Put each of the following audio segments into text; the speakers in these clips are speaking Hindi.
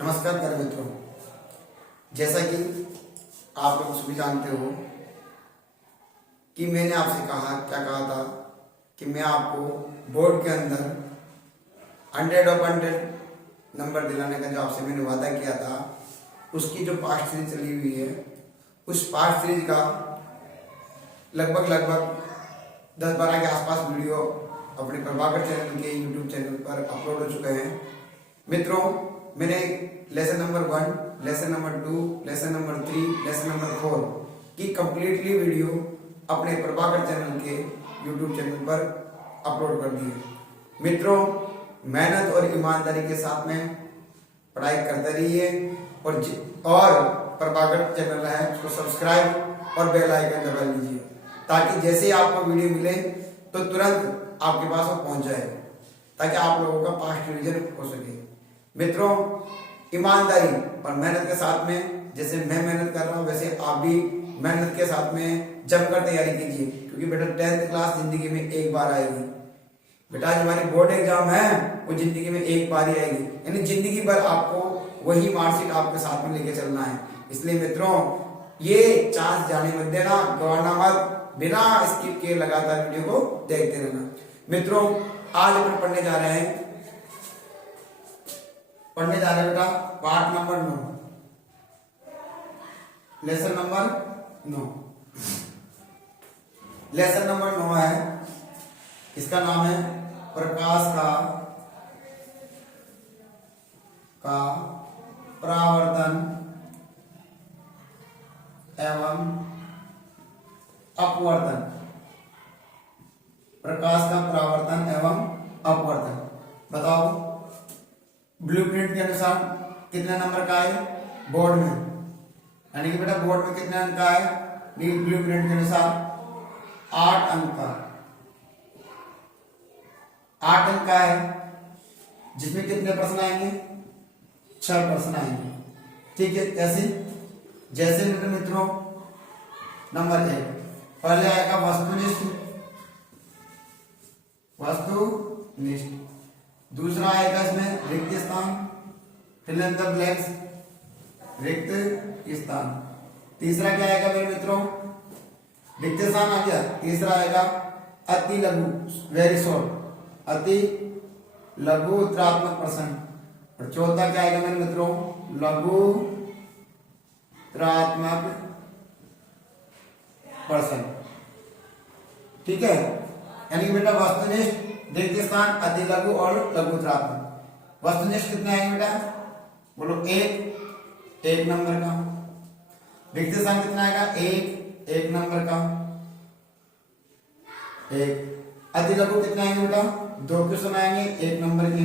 नमस्कार प्यारे मित्रों, जैसा कि आप लोग सभी जानते हो कि मैंने आपसे क्या कहा था कि मैं आपको बोर्ड के अंदर 100 नंबर दिलाने का जो आपसे मैंने वादा किया था, उसकी जो पास्ट सीरीज चली हुई है, उस पास्ट सीरीज का लगभग 10-12 के आसपास वीडियो अपने प्रभाकर चैनल के यूट्यूब चैनल पर अपलोड हो चुके हैं। मित्रों, मैंने lesson number 1, lesson number 2, lesson number 3, lesson number 4 की कंप्लीटली वीडियो अपने प्रभाकर चैनल के यूट्यूब चैनल पर अपलोड कर दी है। मित्रों, मेहनत और ईमानदारी के साथ में पढ़ाई करते रहिए और प्रभाकर चैनल है उसको सब्सक्राइब और बेल आइकन दबा लीजिए, ताकि जैसे ही आपको वीडियो मिले तो तुरंत आपके पास वो पहुंच जाए, ताकि आप लोगों का पास्ट रिवीजन हो सके। मित्रों, ईमानदारी और मेहनत के साथ में जैसे मैं मेहनत कर रहा हूँ, वैसे आप भी मेहनत के साथ में जमकर तैयारी कीजिए, क्योंकि बेटा 10th क्लास जिंदगी में एक बार आएगी। बेटा जो हमारी बोर्ड एग्जाम है वो जिंदगी में एक बार ही आएगी, यानी जिंदगी भर आपको वही मार्कशीट आपके साथ में लेके चलना है। इसलिए मित्रों, ये चांस जाने मत देना, गवाना मत, बिना स्किप किए लगातार वीडियो को देखते रहना। मित्रों, आज अपन पढ़ने जा रहे हैं बेटा part number 9, lesson number 9। Lesson number 9 है, इसका नाम है प्रकाश का परावर्तन एवं अपवर्तन। प्रकाश का परावर्तन एवं अपवर्तन। बताओ, ब्लूप्रिंट के अनुसार कितने नंबर का है बोर्ड में, यानी कि बेटा बोर्ड में कितने अंक का है ब्लूप्रिंट के अनुसार 8 अंक का। 8 अंक का है, जिसमें कितने प्रश्न आएंगे? 6 प्रश्न आएंगे। ठीक है, कैसे? जैसे मेरे मित्रों, नंबर 1 पहले आएगा वस्तुनिष्ठ। दूसरा आएगा इसमें रिक्त स्थान, फिल इन द ब्लैंक्स, रिक्त स्थान। तीसरा क्या आएगा मेरे मित्रों? रिक्त स्थान आ गया। तीसरा आएगा अति लघु, वेरी शॉर्ट, अति लघु उत्तरात्मक प्रश्न। और चौथा क्या आएगा मेरे मित्रों? लघु उत्तरात्मक प्रश्न। ठीक है, यानी कि बेटा वस्तुनिष्ठ, रिक्त स्थान, अति लघु और लघु उत्तरात्मक। वस्तुनिष्ठ कितने आएंगे बेटा? बोलो, 1 नंबर का। रिक्त स्थान कितना आएगा? 1 नंबर का, 1। अति लघु कितने आएंगे बेटा? 2 क्वेश्चन आएंगे 1 नंबर के,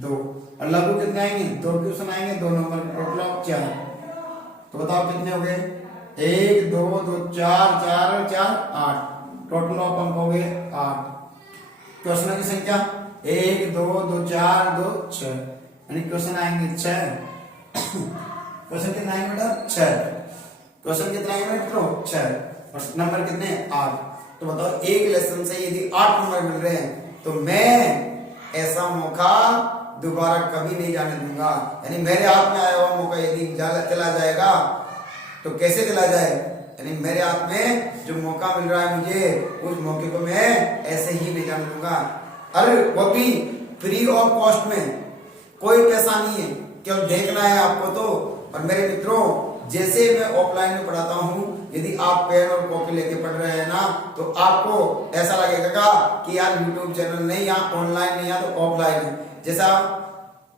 2। और लघु कितने आएंगे? 2 क्वेश्चन आएंगे 2 नंबर के, टोटल ऑफ 4। तो बताओ कितने हो गए? 1 2 2 4 4 4 8, टोटल ऑफ अंक हो गए 8। क्वेश्चन की संख्या 1 2 2 4 2 6, यानी क्वेश्चन आएंगे 6। क्वेश्चन कितने आएंगे बेटा? 6। क्वेश्चन कितने आएंगे मित्रों? 6। और नंबर कितने? 8। तो बताओ, एक लेसन से यदि 8 नंबर मिल रहे हैं तो मैं ऐसा मौका दोबारा कभी नहीं जाने दूंगा। यानी मेरे हाथ में आया हुआ मौका यदि चला जाएगा तो कैसे चला जाए? यानी मेरे हाथ में जो मौका मिल रहा है मुझे, उस मौके को मैं ऐसे ही नहीं जाने दूंगा। अरे वो भी फ्री ऑफ कॉस्ट में, कोई पैसा नहीं है, केवल देखना है आपको। तो और मेरे मित्रों, जैसे मैं ऑफलाइन में पढ़ाता हूँ, यदि आप पेन और कॉपी लेके पढ़ रहे हैं ना, तो आपको ऐसा लगेगा कि यार यूट्यूब चैनल नहीं, यहाँ ऑनलाइन नहीं, यहाँ तो ऑफलाइन है। जैसा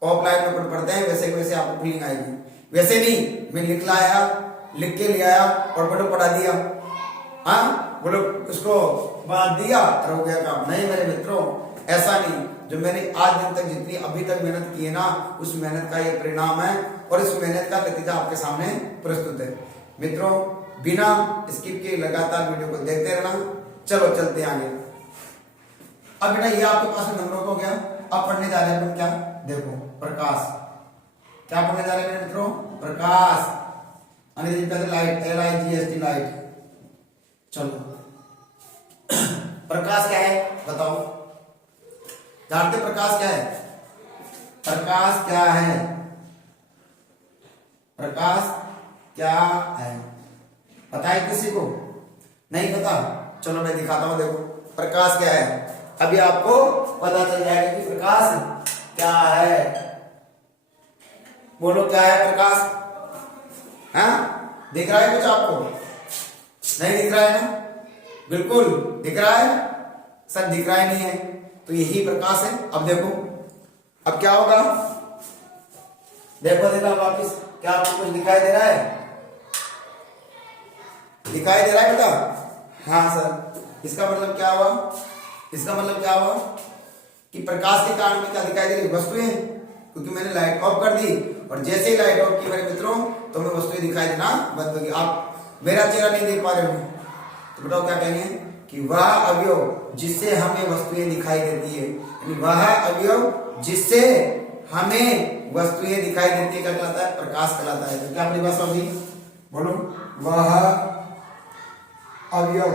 ऑफलाइन में पढ़ते हैं वैसे वैसे आपको फीलिंग आएगी। वैसे नहीं, मैं लिख के ले आया और बोलो पढ़ा दिया, हाँ बोलो उसको बांध दिया और हो गया काम। नहीं मेरे मित्रों, ऐसा नहीं। जो मैंने आज दिन तक जितनी अभी तक मेहनत की है ना, उस मेहनत का ये परिणाम है और इस मेहनत का नतीजा आपके सामने प्रस्तुत है। मित्रों, बिना स्किप के लगातार वीडियो को देखते रहना। चलो चलते आगे। अब बेटा ये आपके पास नंबरों को गया। अब पढ़ने जा रहे हैं क्या? देखो, प्रकाश। क्या पढ़ने जा रहे हैं मित्रों? प्रकाश, लाइट, LIGHT, लाइट। चलो, प्रकाश क्या है बताओ? जानते प्रकाश क्या है? प्रकाश क्या है? प्रकाश क्या है? पता है किसी को? नहीं पता? चलो मैं दिखाता हूं, देखो प्रकाश क्या है। अभी आपको पता चल जाएगा कि प्रकाश क्या है। बोलो क्या है प्रकाश? हाँ, दिख रहा है कुछ आपको? नहीं दिख रहा है ना? बिल्कुल दिख रहा है, सर दिख रहा ही नहीं है, तो यही प्रकाश है। अब देखो, अब क्या होगा? देखो देखो वापिस, क्या आपको कुछ दिखाई दे रहा है? दिखाई दे रहा है बेटा? हाँ सर। इसका मतलब क्या हुआ? इसका मतलब क्या हुआ कि प्रकाश के कारण में क्या दिखाई दे रही वस्तुएं, क्योंकि मैंने लाइट ऑफ कर दी, और जैसे ही लाइट ऑफ की मेरे मित्रों तो हमें वस्तुएं दिखाई देना बंद होगी। आप मेरा चेहरा नहीं देख पा रहे हो, तो बताओ क्या कहेंगे कि वह अवयव जिससे हमें वस्तुएं दिखाई देती है, यानी वह अवयव जिससे हमें वस्तुएं दिखाई देती है क्या कहलाता है? प्रकाश कहलाता है। तो क्या परिभाषा होगी? बोलो, वह अवयव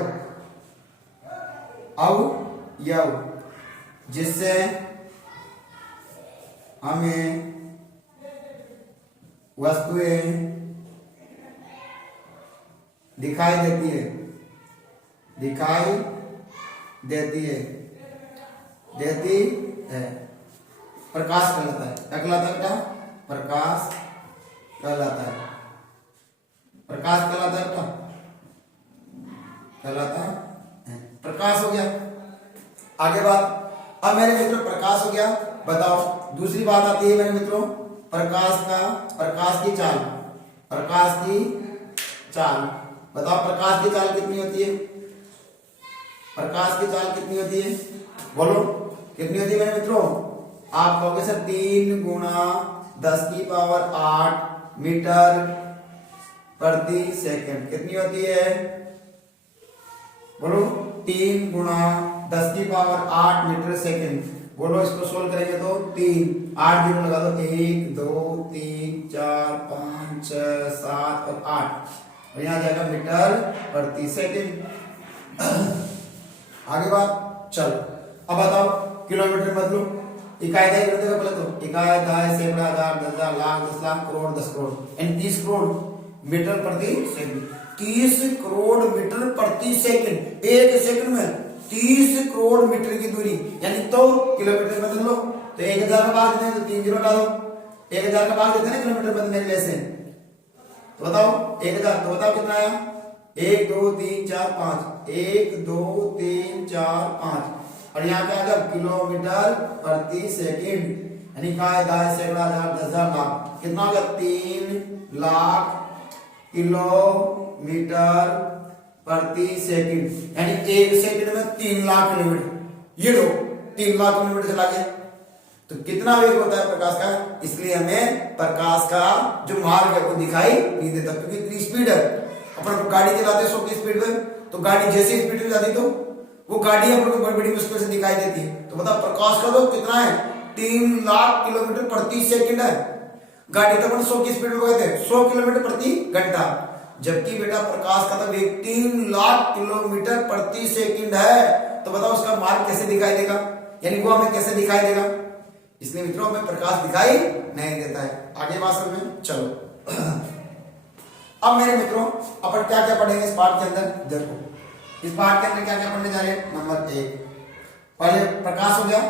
जिससे हमें वस्तुएं दिखाई देती है, प्रकाश कहलाता है। क्या कहलाता है बेटा? प्रकाश कहलाता है। प्रकाश कहलाता है बेटा, कहलाता है। प्रकाश हो गया। आगे बात, अब मेरे मित्रों प्रकाश हो गया। बताओ दूसरी बात आती है मेरे मित्रों, प्रकाश की चाल। प्रकाश की चाल, बताओ प्रकाश की चाल कितनी होती है? प्रकाश की चाल कितनी होती है? बोलो कितनी होती है मेरे मित्रों? आप कहोगे सर 3 गुणा 10⁸ मीटर प्रति सेकंड। कितनी होती है? बोलो 3 गुणा 10⁸ मीटर सेकंड। बोलो इसको सोल्व करेंगे तो 3 8 जीरो लगा दो, 1 2 3 4 5 6 7 और 8, और यहाँ जाएगा मीटर प्रति सेकंड। आगे बात, चलो अब बताओ किलोमीटर बदलो। इकाई का पहले तो इकाई, दहाई, सैकड़ा, हजार, 10,000, लाख, 10 लाख, करोड़, 10 करोड़ एंड 30 करोड़ मीटर प्रति सेकंड। 30 करोड़ मीटर प्रति सेकंड, एक सेकंड में 30 करोड़ मीटर की दूरी, यानी तो किलोमीटर बदल लो। तो 1000 का भाग देते हैं तो 3 जीरो डालो, 1000 का भाग देते हैं किलोमीटर बदलने के लिए से। तो बताओ 1000, तो बताओ कितना आया? 1 2 3 4 5, 1 2 3 4 5, और यहाँ पे आएगा किलोमीटर प्रति सेकंड, यानी काय, दाय, सैकड़ा, हजार, 10,000, लाख। कितना होगा? 3 लाख किलोमीटर प्रति सेकंड, यानी एक सेकंड में 3 लाख किलोमीटर। ये लो 3 लाख किलोमीटर चला गया। तो कितना वेग होता है प्रकाश का? इसलिए हमें प्रकाश का जो मार्ग है वो दिखाई नहीं देता, क्योंकि इतनी स्पीड है। अपन गाड़ी चलाते 100 की स्पीड में, तो गाड़ी जैसे स्पीड में जाती तो वो गाड़ी अपन को बड़ी मुश्किल से दिखाई देती है। तो बताओ प्रकाश का तो कितना है? 3 लाख किलोमीटर प्रति सेकंड है। गाड़ी तो अपन 100 की स्पीड में गए थे, 100 किलोमीटर प्रति घंटा, जबकि बेटा प्रकाश का तो वेग 3 लाख किलोमीटर प्रति सेकंड है। तो बताओ उसका मार्ग कैसे दिखाई देगा, यानी वो हमें कैसे दिखाई देगा? इसलिए मित्रों हमें प्रकाश दिखाई नहीं देता है। आगे बात समझ में, चलो अब मेरे मित्रों अपन क्या क्या पढ़ेंगे इस पाठ के अंदर? देखो इस पाठ के अंदर क्या क्या पढ़ने जा रहे हैं? नंबर 1, पहले प्रकाश हो गया,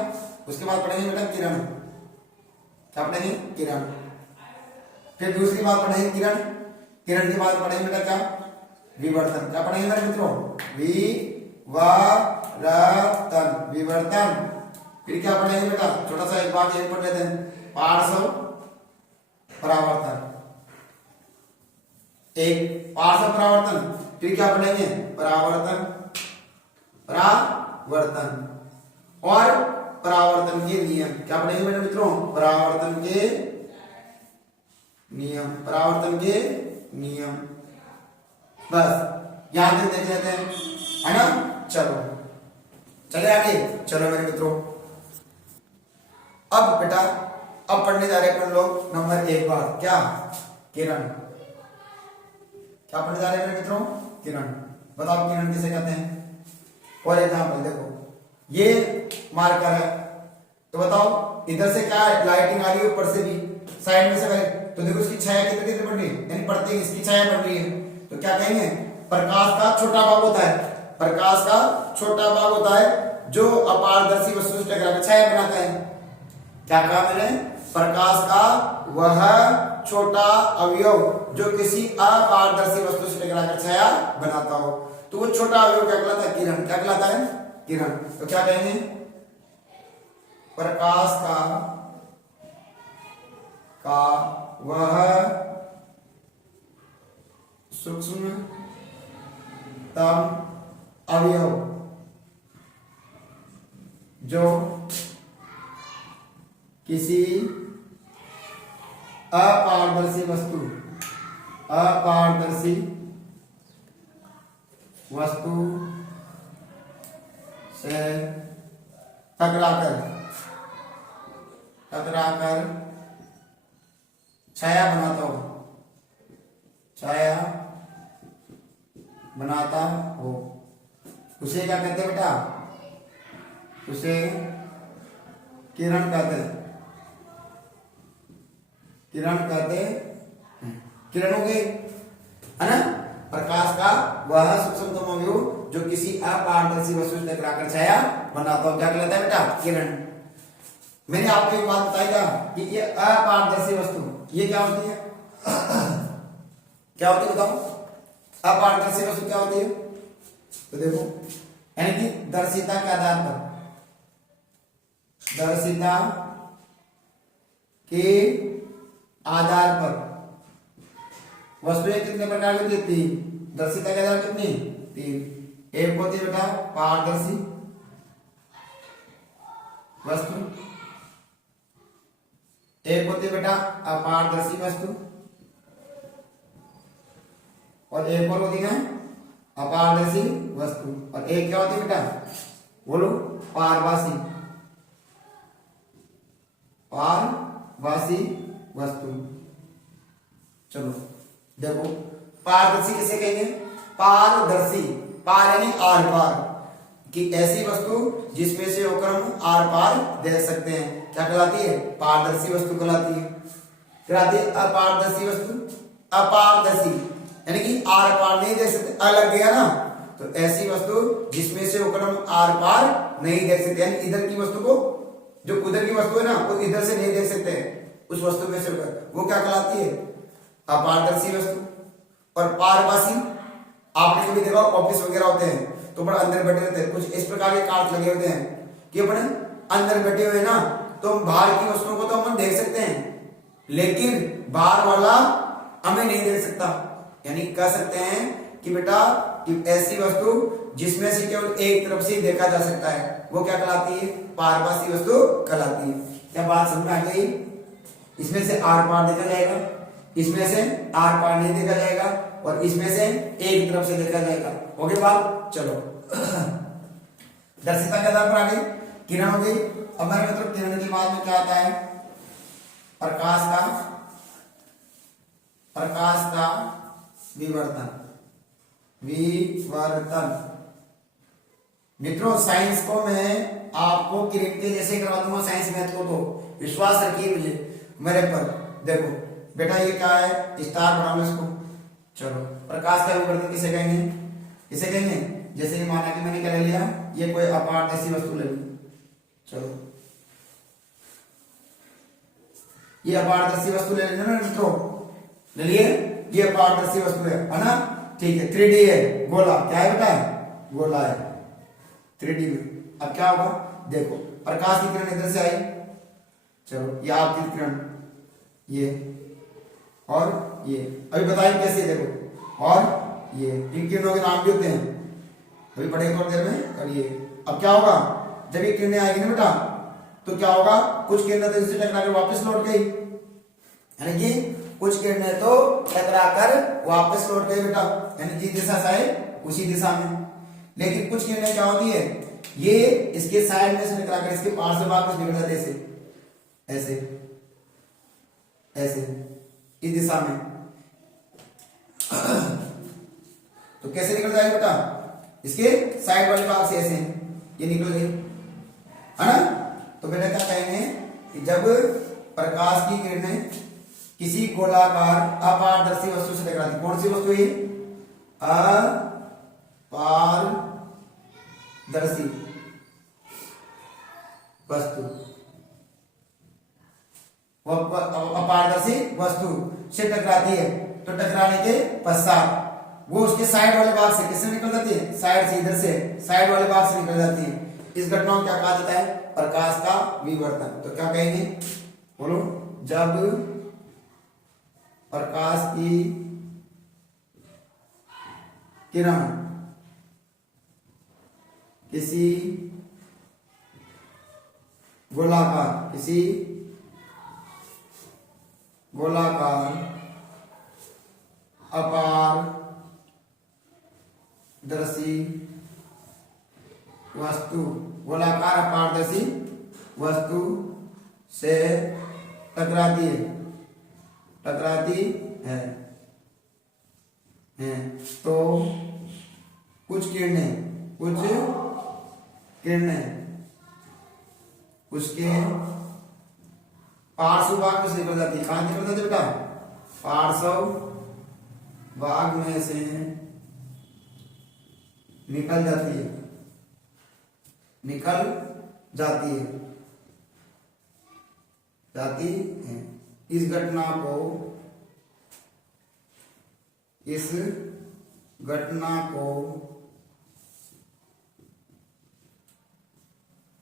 उसके बाद पढ़ेंगे बेटा किरण। क्या पढ़ेंगे? किरण। फिर दूसरी बात पढ़ेंगे किरण, किरण के बाद पढ़ेंगे बेटा क्या? विवर्तन। क्या पढ़ेंगे मेरे मित्रों? विवर्तन। फिर क्या पढ़ेंगे बेटा? छोटा सा एक बात ये पढ़ लेते हैं, पार्श्व परावर्तन। एक पार्श्व परावर्तन। फिर क्या पढ़ेंगे? परावर्तन और परावर्तन के नियम। क्या पढ़ेंगे मेरे मित्रों? परावर्तन के नियम। बस यहां तक देख लेते हैं, है ना? चलो चले आगे। चलो मेरे मित्रों अब बेटा अब पढ़ने जा रहे हैं अपन लोग नंबर 1 बात, क्या? किरण। क्या पढ़ने जा रहे हैं मेरे मित्रों? किरण। बताओ किरण किसे कहते हैं? फॉर एग्जाम्पल देखो ये मार्कर है, तो बताओ इधर से क्या लाइटिंग आ रही है ऊपर से भी, साइड में से पहले, तो देखो इसकी छाया कितनी कितनी बढ़ रही है, यानी पड़ते ही इसकी छाया बढ़ रही है। तो क्या कहेंगे, प्रकाश का छोटा भाग होता है, प्रकाश का छोटा भाग होता है जो अपारदर्शी वस्तु से टकराकर छाया बनाता है। क्या कहा मैंने, प्रकाश का वह छोटा अवयव जो किसी अपारदर्शी वस्तु से टकराकर छाया बनाता हो, तो वो छोटा अवयव क्या कहलाता है, किरण। क्या कहलाता है, किरण। तो क्या कहेंगे, प्रकाश का वह सूक्ष्मतम अवयव जो किसी अपारदर्शी वस्तु से टकराकर छाया बनाता हो, उसे क्या कहते हैं बेटा, उसे किरण कहते हैं। किरण हो गई, है ना। प्रकाश का वह सूक्ष्मतम अवयव जो किसी अपारदर्शी वस्तु से टकराकर छाया बनाता हो, क्या कहलाता है बेटा, किरण। मैंने आपको एक बात बताई था कि ये अपारदर्शी वस्तु ये क्या होती है, क्या होती है बताओ, अपारदर्शी वस्तु क्या होती है। तो देखो, यानी कि दर्शिता के आधार पर, वस्तुएं कितने प्रकार की होती है, 3। दर्शिता के आधार कितनी, 3। एक होती है बेटा पारदर्शी वस्तु, एक होती है बेटा अपारदर्शी वस्तु, और एक और होती है अपारदर्शी वस्तु, और एक क्या होती है बेटा, बोलो, पारभासी वस्तु। चलो देखो, पारदर्शी किसे कहेंगे, पारदर्शी, पार यानी आर पार, कि ऐसी वस्तु जिसमें से होकर हम आर पार देख सकते हैं, क्या कहलाती है, पारदर्शी वस्तु कहलाती है। कहलाती है अपारदर्शी वस्तु, अपारदर्शी यानी कि आर पार नहीं देख सकते, अलग गया ना, तो ऐसी वस्तु जिसमें से होकर हम आर पार नहीं देख सकते, यानी इधर की वस्तु को, जो उधर की वस्तु है ना, वो इधर से नहीं देख सकते, उस वस्तु में से वो क्या कहलाती है, अपारदर्शी वस्तु। और पारभासी, आपने कभी देखा ऑफिस वगैरह होते हैं तो बड़ा अंदर बैठे रहते हैं, कुछ इस प्रकार के कांच लगे होते हैं कि अपने अंदर बैठे हुए ना, तो बाहर की वस्तुओं को तो हम देख सकते हैं, लेकिन बाहर वाला हमें नहीं देख सकता। यानी कह सकते हैं कि बेटा कि ऐसी वस्तु जिसमें से केवल एक तरफ से देखा जा सकता है, वो क्या कहलाती है, पारभासी वस्तु कहलाती है। क्या बात समझ में आ गई, इसमें से आर पार देखा जाएगा, इसमें से आर पार नहीं देखा जाएगा, और इसमें से एक तरफ से देखा जाएगा। हो गई बात, चलो। दर्शिता के आधार पर आ गई, किरण हो गई। अब मेरे मित्रों, किरण के बाद में क्या आता है, प्रकाश का विवर्तन। मित्रों, साइंस को मैं आपको किरण के जैसे करवा दूंगा, साइंस मैथ को, तो विश्वास रखिए मुझे, मेरे पर। देखो बेटा, ये क्या है, स्टार बना लो इसको। चलो, प्रकाश का विवर्तन किसे कहेंगे, जैसे कि माना कि मैंने क्या ले लिया, ये कोई अपारदर्शी वस्तु ले ली। चलो, ये अपारदर्शी वस्तु ले लेना ना मित्रों, ले लिए, ये अपारदर्शी वस्तु है ना, ठीक है। 3D है, गोला, क्या है बेटा, गोला है 3D में। अब क्या होगा, देखो, प्रकाश की किरण इधर से आई, चलो, ये आपकी किरण, ये और ये, अभी बताइए कैसे, देखो, और ये इन किरणों के नाम भी होते हैं, अभी पढ़ेंगे थोड़ी देर में। और ये, अब क्या होगा, जब ये किरणें आएगी ना बेटा, तो क्या होगा, कुछ किरणें तो इससे टकरा कर वापस लौट गई, यानी कि कुछ किरणें तो टकरा कर वापस लौट गई बेटा, यानी जिस दिशा से आए उसी दिशा में। लेकिन कुछ किरणें क्या होती है, ये इसके साइड में से टकरा कर इसके पार से वापस निकल जाते, ऐसे ऐसे इस दिशा में। तो कैसे निकल जाएगा बेटा, इसके साइड वाले भाग से ऐसे ये निकल गई, है ना। तो बेटा क्या कहेंगे कि जब प्रकाश की किरणें किसी गोलाकार अपारदर्शी वस्तु से टकराती। कौन सी वस्तु है? अपारदर्शी वस्तु, अपारदर्शी वस्तु से टकराती है। तो टकराने के पश्चात वो उसके साइड वाले भाग से किससे निकल जाती है? साइड से, इधर से साइड वाले भाग से निकल जाती है। इस घटना को क्या कहा जाता है? प्रकाश का विवर्तन। तो क्या कहेंगे? बोलो। जब प्रकाश की किरण किसी गोलाकार अपारदर्शी वस्तु से टकराती है तो कुछ किरणें उसके पार्श्व भाग में से निकल जाती है। कहां निकल जाती है बेटा? पार्श्व भाग में से निकल जाती है। इस घटना को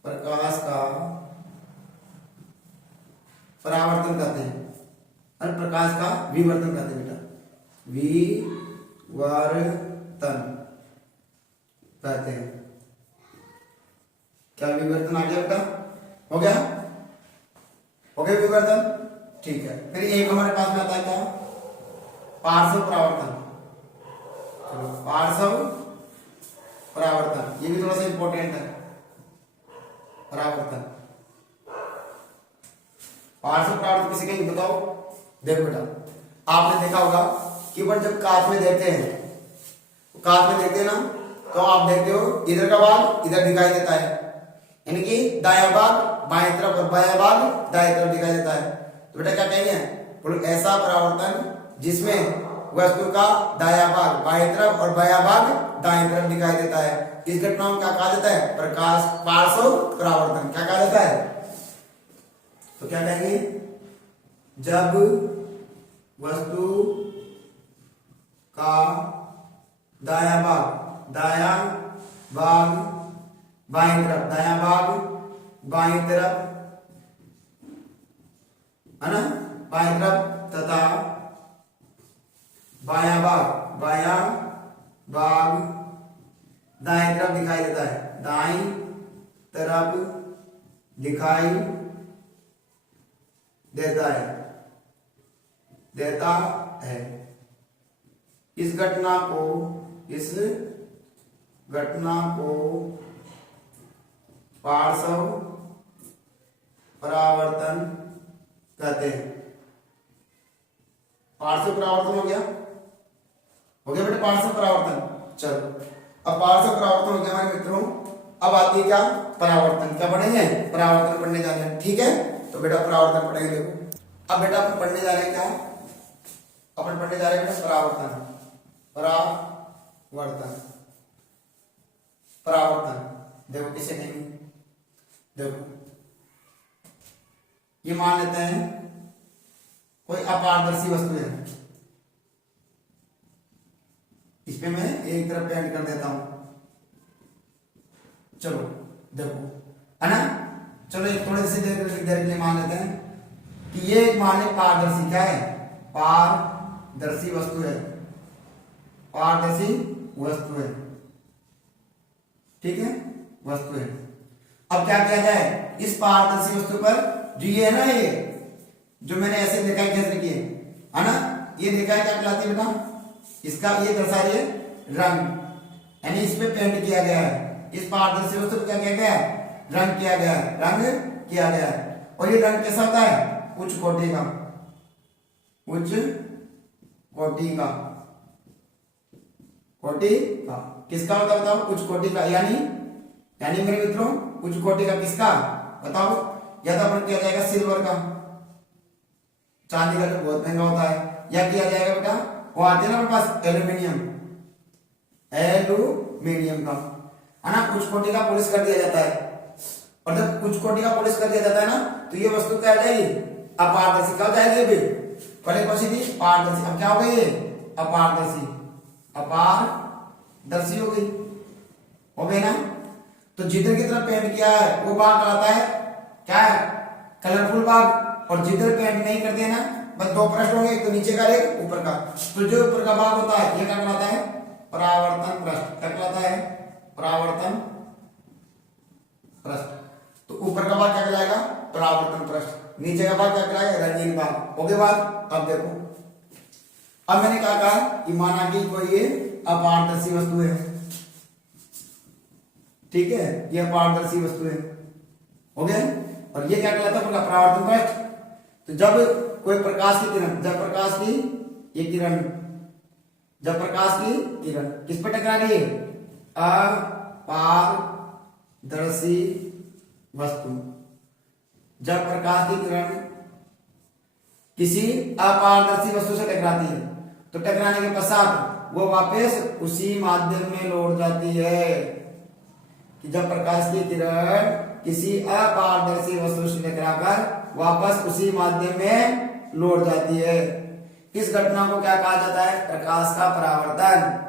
प्रकाश का परावर्तन कहते हैं और प्रकाश का विवर्तन कहते हैं बेटा। विवर्तन कहते हैं। क्या विवर्तन आ गया बेटा? हो गया विवर्तन। ठीक है। फिर एक हमारे पास में आता है क्या? पार्श्व परावर्तन। चलो, पार्श्व परावर्तन ये भी थोड़ा सा इंपॉर्टेंट है। पार्श्व परावर्तन किसी कहीं बताओ। देखो बेटा, आपने देखा होगा कि बट जब कांच में देखते हैं ना, तो आप देखते हो इधर का भाग इधर दिखाई देता है, यानी कि दायां भाग बाएं तरफ और बायां भाग दाएं तरफ दिखाई देता है। तो बेटा क्या कहेंगे? बोलो ऐसा परावर्तन जिसमें वस्तु का दायां भाग बाएं तरफ और बायां भाग दाएं तरफ दिखाई देता है। इस घटना को क्या कहा जाता है? प्रकाश पार्श्व परावर्तन। क्या कहा जाता है? तो क्या कहेंगे? जब वस्तु का दायां भाग बाएं तरफ है ना, बाएं तरफ तथा बायां भाग दाएं तरफ दिखाई देता है। दाएं तरफ दिखाई देता है। इस घटना को पार्श्व परावर्तन कहते हैं। पार्श्व परावर्तन हो गया बेटा, पार्श्व परावर्तन। चलो, अब पार्श्व परावर्तन हो गया हमारे मित्रों। अब आती है क्या? परावर्तन। क्या पढ़ेंगे? परावर्तन पढ़ने जा रहे हैं। ठीक है, तो बेटा परावर्तन पढ़ेंगे। देखो, अब बेटा अपन पढ़ने जा रहे हैं क्या? अपन पढ़ने जा रहे हैं बेटा परावर्तन। देखो किसे कहेंगे? देखो, ये मान लेते हैं कोई अपारदर्शी वस्तु है। इस पे मैं एक तरफ पेंट कर देता हूं। चलो देखो, है ना। चलो एक थोड़ी सी देर के लिए मान लेते हैं कि ये मान ले पारदर्शी। क्या है? पारदर्शी वस्तु है। ठीक है, वस्तु है। अब क्या किया जाए? इस पारदर्शी वस्तु पर जो ये है ना, ये जो मैंने ऐसे रेखाएं खींच रखी है ना, ये रेखाएं क्या कहलाती है बेटा? इसका ये दर्शा रही है रंग, यानी इस पे पेंट किया गया है। इस पारदर्शी वस्तु को क्या किया गया है? रंग किया गया है। और ये रंग कैसा होता है? उच्च कोटि का। किसका होता है बताओ? उच्च कोटि का। यानी मेरे मित्रों, उच्च कोटि का किसका बताओ? या तो अपन किया जाएगा सिल्वर का, चांदी का तो बहुत महंगा होता है। या किया जाएगा बेटा, वो आते हैं ना अपने पास एल्यूमिनियम, एल्यूमिनियम का, है ना, कुछ कोटि का पॉलिश कर दिया जाता है। और जब कुछ कोटि का पॉलिश कर दिया जाता है ना, तो ये वस्तु क्या हो जाएगी, अपारदर्शी। क्या हो जाएगी अभी, पहले कौन सी थी, पारदर्शी, अब क्या हो गई ये, अपारदर्शी, अपारदर्शी हो गई, हो गई ना। तो जिधर की तरफ पेंट किया है वो बाग कहलाता है क्या है, कलरफुल बाग। और जिधर पेंट नहीं कर दिया ना, बस दो पृष्ठ होंगे, एक तो नीचे का एक ऊपर का, तो जो ऊपर का भाग होता है ये क्या कहलाता है, परावर्तन पृष्ठ। क्या कहलाता है, परावर्तन पृष्ठ। तो ऊपर का भाग क्या कहलाएगा, परावर्तन पृष्ठ, नीचे का भाग क्या कहलाएगा, रंगीन भाग। हो गई बात। अब देखो, अब मैंने क्या कहा कि माना कि कोई ये अपारदर्शी वस्तु है, ठीक है, ये अपारदर्शी वस्तु है, हो गया। और ये क्या कहलाता है, परावर्तन पृष्ठ। तो जब कोई प्रकाश की किरण, जब प्रकाश की ये किरण, जब प्रकाश की किरण किस पे टकरा रही है, अपारदर्शी वस्तु, जब प्रकाश की किरण किसी अपारदर्शी वस्तु से टकराती है, तो टकराने के पश्चात वो वापस उसी माध्यम में लौट जाती है। कि जब प्रकाश की किरण किसी अपारदर्शी वस्तु से टकराकर वापस उसी माध्यम में लौट जाती है, इस घटना को क्या कहा जाता है, प्रकाश का परावर्तन।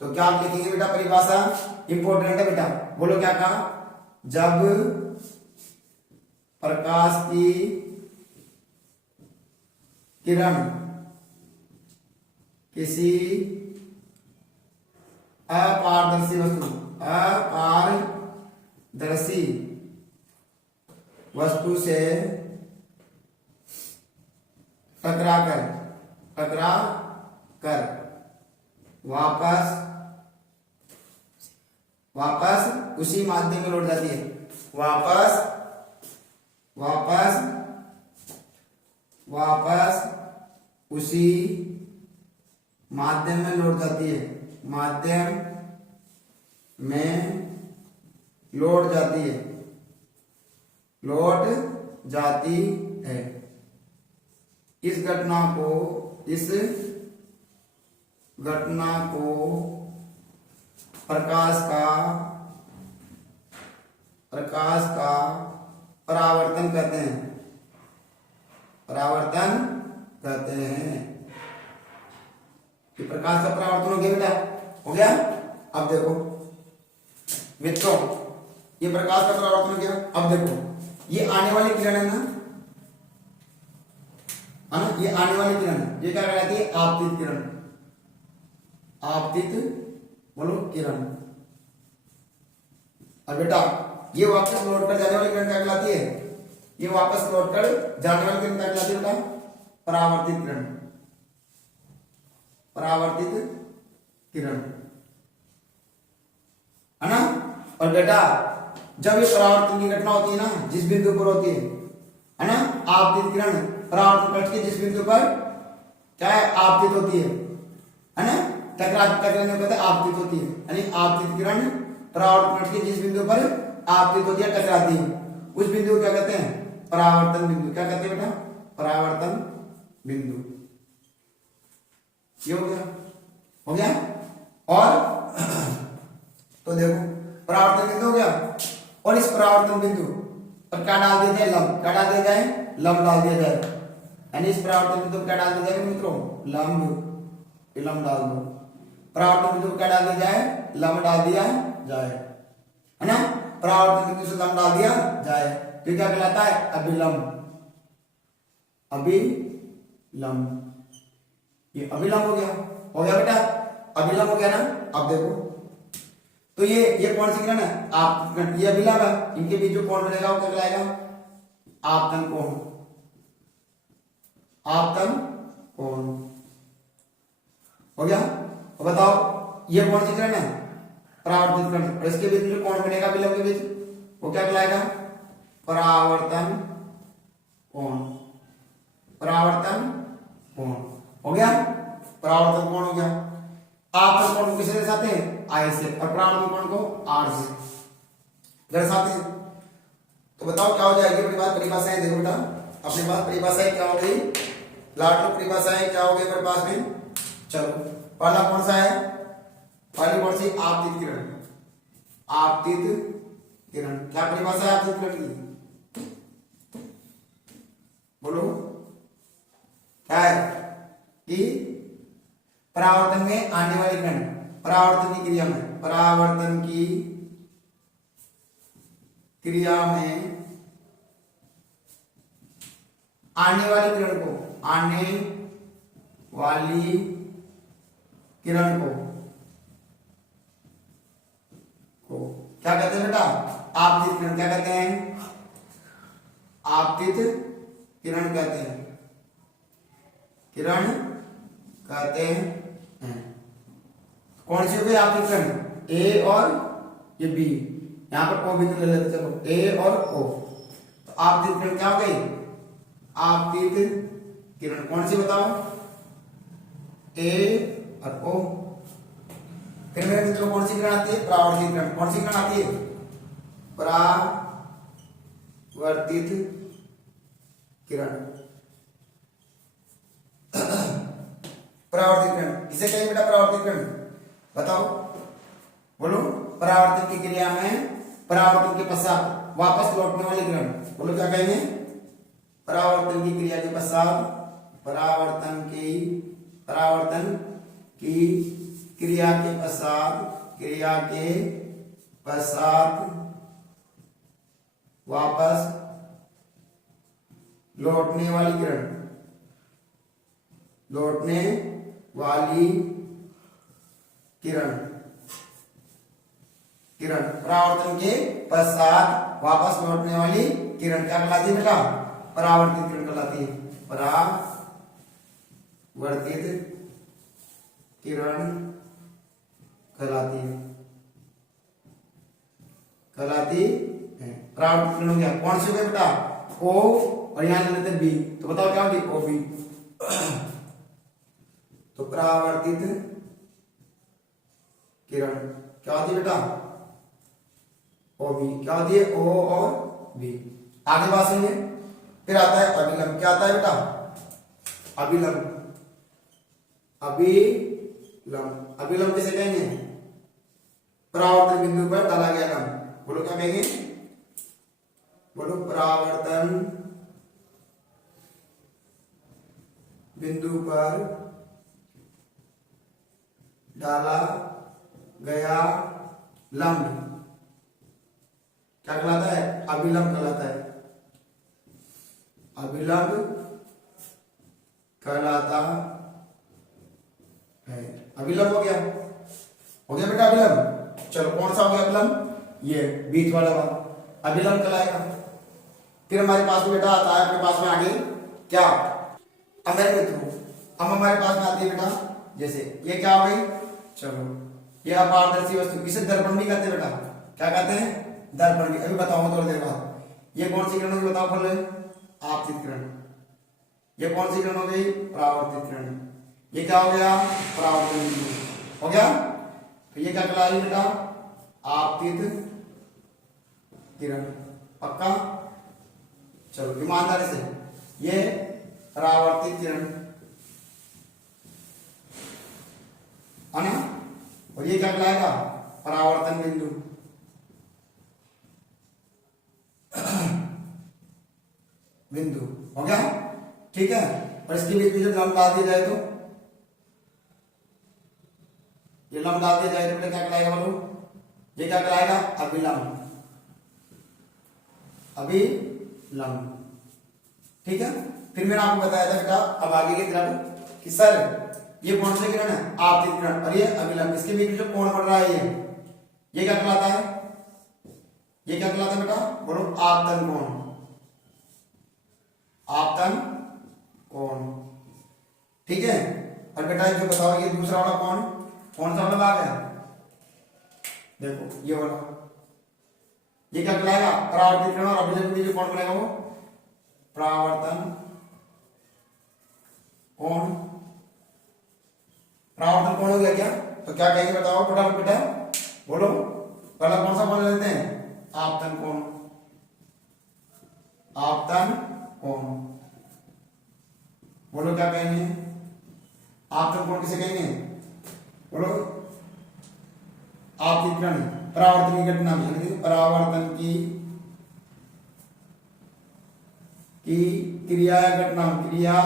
तो क्या आप लिखेंगे बेटा, परिभाषा इंपॉर्टेंट है बेटा, बोलो क्या कहा, जब प्रकाश की किरण किसी अपारदर्शी वस्तु, अपारदर्शी वस्तु से टकरा कर वापस उसी माध्यम में लौट जाती है, वापस उसी माध्यम में लौट जाती है, माध्यम में लौट जाती है। इस घटना को प्रकाश का परावर्तन कहते हैं। कि प्रकाश का परावर्तन हो गया बेटा, हो गया। अब देखो मित्रों, ये प्रकाश का परावर्तन हो गया। अब देखो, ये आने वाली किरण है ना, ये आने वाली किरण, ये क्या कहलाती है, आपतित किरण, आपतित बोलो किरण। और बेटा ये वापस लौट कर जाने वाली किरण क्या कहलाती है, ये वापस लौट कर जाने वाली किरण क्या कहलाती है बेटा, परावर्तित किरण, परावर्तित किरण, है ना। और बेटा जब ये परावर्तन की घटना होती है ना, जिस बिंदु पर होती है ना, आपतित किरण परावर्तन पृष्ठ के जिस बिंदु पर क्या है, आपतित होती है ना, टकराने को कहते हैं आपतित होती है, यानी आपतित किरण परावर्तन पृष्ठ के जिस बिंदु पर आपतित होती है, टकराती है, उस बिंदु को क्या कहते हैं, परावर्तन बिंदु। क्या कहते हैं बेटा, परावर्तन बिंदु। ये हो गया। और तो देखो परावर्तन बिंदु हो गया, और इस परावर्तन बिंदु पर क्या डाल दिया जाए, लंब। क्या डाल दिया जाए, लंब डाल दिया जाए, यानी इस परावर्तन बिंदु पर क्या डाल दिया जाए मित्रों, लंब। लंब डाल दो, परावर्तन बिंदु पर क्या डाल दिया जाए, लंब डाल दिया जाए, है ना। परावर्तन बिंदु से लंब डाल दिया जाए तो क्या कहलाता है, अभिलंब। अभिलंब, ये अभिलंब हो गया बेटा, अभिलंब हो गया ना। अब देखो तो ये कौन सी किरण है, आप ये अभिलंब है, इनके बीच जो कोण बनेगा वो क्या कहलाएगा, आपतन कोण, आपतन कोण, हो गया। अब बताओ ये कौन सी किरण है, परावर्तित किरण, और इसके बीच जो कोण बनेगा अभिलंब के बीच वो क्या कहलाएगा, परावर्तन कोण, परावर्तन कोण, हो गया। परावर्तन कोण हो गया। आपतन कोण को किसे दर्शाते हैं, आई से, और परावर्तन कोण को आर से दर्शाते हैं। तो बताओ क्या हो जाएगी अपनी बात, परिभाषाएं देखो बेटा, अपने पास परिभाषाएं क्या हो गई, लाडली परिभाषाएं क्या हो गई मेरे पास में। चलो पहला कौन सा है, पहली कौन सी, आपतित किरण। आपतित किरण क्या परिभाषा है आपतित किरण की, बोलो क्या है कि परावर्तन में आने वाली किरण, परावर्तन की क्रिया में, परावर्तन की क्रिया में आने वाली किरण को, आने वाली किरण को क्या कहते हैं बेटा, आपतित किरण। क्या कहते हैं, आपतित किरण कहते हैं, किरण कहते हैं। कौन सी हो गई आपतित किरण, ए और ये बी, यहां पर ओ बिंदु ले लेते, चलो ए और ओ। तो आपतित किरण क्या हो गई, आपतित किरण कौन सी बताओ, ए और ओ। फिर मेरे मित्रों कौन सी किरण आती है, परावर्तित किरण। कौन सी किरण आती है, परावर्तित किरण। परावर्तित किरण किसे कहेंगे बेटा, परावर्तित किरण बताओ, बोलो। परावर्तन की क्रिया में परावर्तन के पश्चात वापस लौटने वाली किरण, बोलो क्या कहेंगे, परावर्तन की क्रिया के पश्चात, परावर्तन की क्रिया के पश्चात वापस लौटने वाली किरण, लौटने वाली किरण, किरण परावर्तन के पश्चात वापस लौटने वाली किरण क्या कहलाती है बेटा, परावर्तित किरण कहलाती है। परावर्तित किरण कहलाती है, कहलाती है। परावर्तित किरण हो गया, कौन सी हो गई बेटा, ओ और यहां ले लेते बी, तो बताओ क्या होगी, ओ बी। तो परावर्तित किरण क्या होती है बेटा, ओ बी। क्या होती है, ओ और बी। आगे बात सुनिए, फिर आता है अभिलंब। क्या आता है बेटा, अभिलंब। अभिलंब, अभिलंब किसे कहेंगे, परावर्तन बिंदु पर डाला गया लंब, बोलो क्या कहेंगे, बोलो परावर्तन बिंदु पर डाला गया लंब क्या कहलाता है, अभिलंब कहलाता है, अभिलंब कहलाता है। अभिलंब हो गया, हो गया बेटा अभिलंब। चलो कौन सा हो गया अभिलंब, ये बीच वाला अभिलंब कहलाएगा। फिर हमारे पास में बेटा आता है, अपने पास में आगे क्या, अमेर मित्रों, अब हमारे पास में आती है बेटा, जैसे ये क्या हो गई, चलो ये अपारदर्शी वस्तु, इसे दर्पण भी कहते हैं बेटा, क्या कहते हैं, दर्पण भी। अभी बताऊंगा थोड़ी देर बाद। ये कौन सी किरण होगी बताओ पहले, आपतित किरण। ये कौन सी किरण हो गई, परावर्तित किरण। ये क्या हो गया, परावर्तन बिंदु हो गया। तो ये क्या कहलाएगी बेटा, आपतित किरण, पक्का। चलो ईमानदारी से, ये परावर्तित किरण है ना, और ये क्या कहलाएगा, परावर्तन बिंदु। बिंदु हो गया, ठीक है। और इसके बीच में जो लंब डाल दिया जाए, तो ये लंब डाल दिया जाए तो बेटा क्या कहलाएगा, बोलो, ये क्या कहलाएगा, अभिलंब। अभिलंब, ठीक है। फिर मैंने आपको बताया था बेटा, अब आगे की तरफ कि सर ये कौन सी किरण है, आपतित किरण, और ये अभिलंब, इसके बीच में जो कोण बढ़ रहा है ये क्या कहलाता है, ये क्या कहलाता है बेटा, बोलो, आपतन कोण। आपतन कोण, ठीक है। और बेटा जो बताओ, ये दूसरा वाला कोण कौन सा वाला भाग है, देखो ये वाला, ये क्या कहलाएगा, परावर्तित किरण। और अभिलंब के जो कोण बनेगा वो परावर्तन कोण, परावर्तन कोण हो गया क्या। तो क्या कहेंगे बताओ फटाफट बेटा, बोलो, पहला कौन सा कोण लेते हैं, आपतन कोण। आपतन कोण, बोलो क्या आपतन कोण किसे कहेंगे? बोलो। आपतित परावर्तन की घटना में, यानी परावर्तन की क्रिया या घटना, क्रिया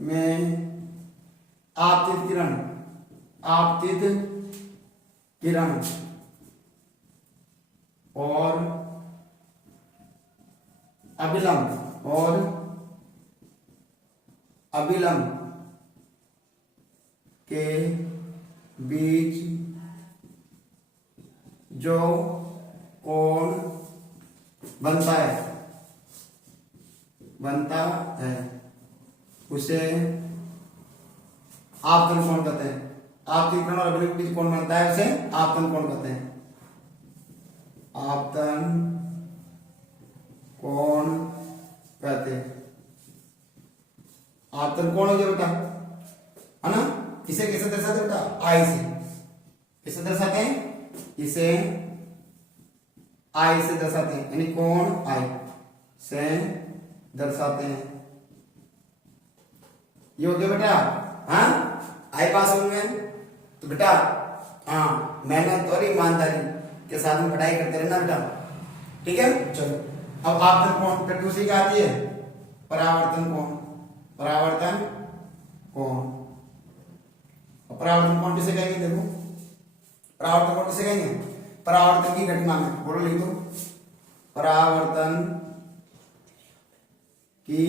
में आपतित किरण और अभिलंब के बीच जो कोण बनता है उसे आपतन कोण कहते हैं। आपतित किरण और अभिलंब के बीच कोण बनता है उसे आपतन कोण कहते हैं। आपतन कोण कहते हैं। आपतन कोण हो गया बेटा, है ना। इसे कैसे दर्शाते बेटा? आई से। कैसे दर्शाते हैं? इसे आई से दर्शाते हैं, यानी कोण आई से दर्शाते हैं। ये हो गया बेटा, हाँ आई पास में। तो बेटा हाँ, मेहनत और ईमानदारी के साथ में पढ़ाई करते रहना बेटा, ठीक है। चलो अब आपतन कोण, फिर दूसरी क्या आती है? परावर्तन कोण। परावर्तन कोण किसे कहेंगे? देखो, परावर्तन कोण किसे कहेंगे? परावर्तन की घटना में, बोलो लिख दो, परावर्तन की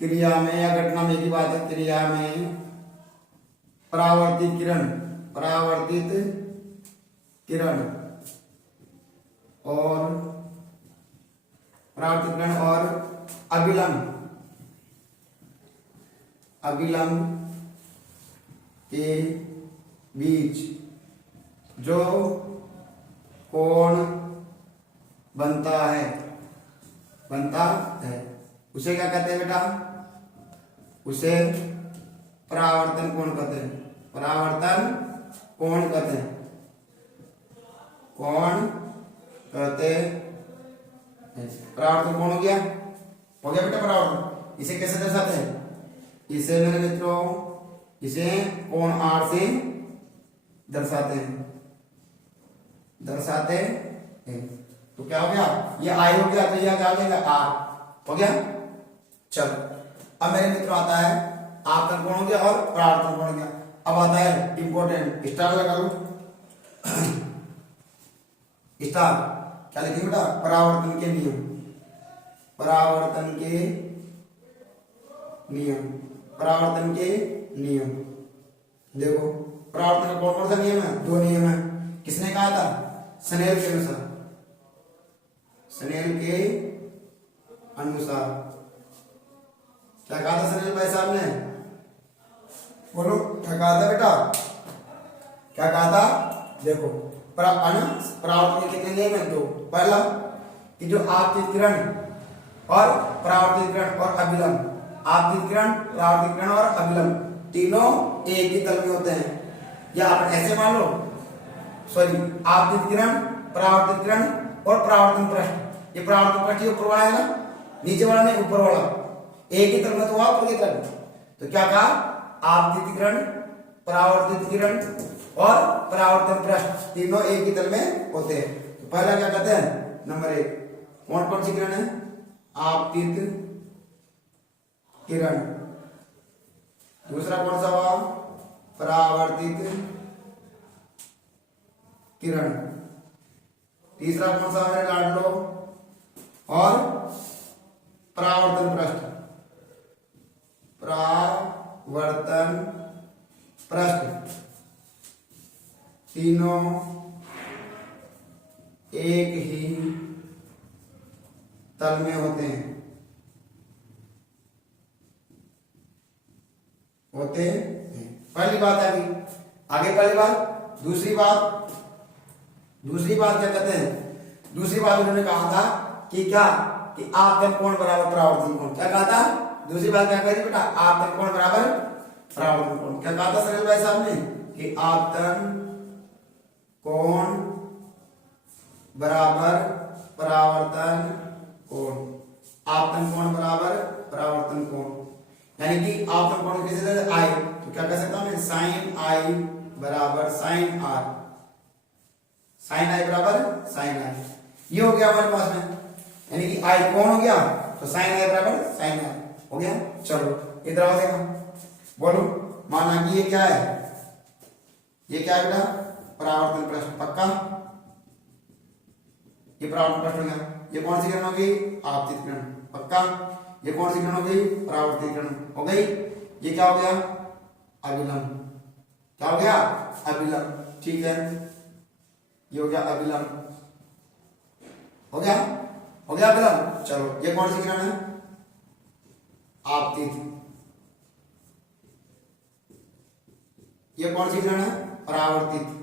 क्रिया में या घटना में, की बात है, क्रिया में परावर्तित किरण और अभिलंब के बीच जो कोण बनता है उसे क्या कहते हैं बेटा? उसे परावर्तन कोण कहते हैं। परावर्तन कोण कहते हैं। परावर्तन कोण हो गया बेटा परावर्तन। इसे कैसे दर्शाते हैं? इसे मेरे मित्रों, इसे कोण आर से दर्शाते हैं। तो क्या हो गया? ये आई हो गया, तो यह क्या हो जाएगा? आर हो गया। चलो अब मेरे मित्रों आता है आपतन कोण हो गया और परावर्तन कोण हो गया। अब आता है इंपॉर्टेंट, स्टार लगा लो। स्टार क्या लिखेंगे बेटा? परावर्तन के नियम। देखो परावर्तन का कौन सा नियम है? दो नियम है। किसने कहा था? स्नेल के अनुसार। क्या कहा था स्नेल भाई साहब ने? बोलो क्या कहा था बेटा? क्या कहा था? देखो परावर्तन के कितने नियम है? दो। पहला कि जो आपतित किरण और परावर्तित किरण और अभिलंब, आपतित किरण, परावर्तित किरण और अभिलंब तीनों एक ही तल में होते हैं। या आप ऐसे मान लो, सॉरी, आपतित किरण, परावर्तित किरण और परावर्तन पृष्ठ। ये परावर्तन पृष्ठ ऊपर वाला है ना, नीचे वाला नहीं, ऊपर वाला। एक ही तल में तो हुआ, ऊपर की तरफ। तो क्या कहा? आपतित किरण, परावर्तित किरण और परावर्तन पृष्ठ तीनों एक ही तल में होते हैं। तो पहला क्या कहते हैं? नंबर 1 कौन कौन सी किरण है? आपतित किरण। दूसरा कौन सा हुआ? परावर्तित किरण। तीसरा कौन सा है? काट लो। और परावर्तन पृष्ठ। परावर्तन पृष्ठ तीनों एक ही तल में होते हैं। पहली बात है अभी आगे। पहली बात। दूसरी बात क्या कहते हैं? दूसरी बात उन्होंने कहा था कि क्या, कि आपतन कोण बराबर परावर्तन कोण। क्या कहा था? दूसरी बात क्या कही बेटा? आपतन कोण बराबर परावर्तन कोण। क्या कहा था सर भाई साहब ने? कि आपतन कोण बराबर परावर्तन कोण। आपतन कोण बराबर परावर्तन कोण, यानी कि आपतन कोण किसे दे? आई। साइन आई बराबर साइन आर, साइन आई बराबर साइन आर, ये हो गया हमारे पास में, यानी कि आई कौन हो गया तो साइन आई बराबर साइन आर हो गया। चलो इधर आओ देखो, बोलो माना कि ये क्या है, ये क्या है बेटा, परावर्तन प्रश्न, पक्का ये परावर्तन प्रश्न हो गया। ये कौन सी किरण हो गई, आपतित किरण, पक्का। ये कौन सी किरण हो गई, परावर्तित किरण हो गई। ये क्या हो गया, अभिलंब, क्या हो गया, अभिलंब, ठीक है, ये हो गया अभिलंब, हो गया, हो गया अभिलंब। चलो ये कौन सी किरण है, आपतित, ये कौन सी किरण है, परावर्तित,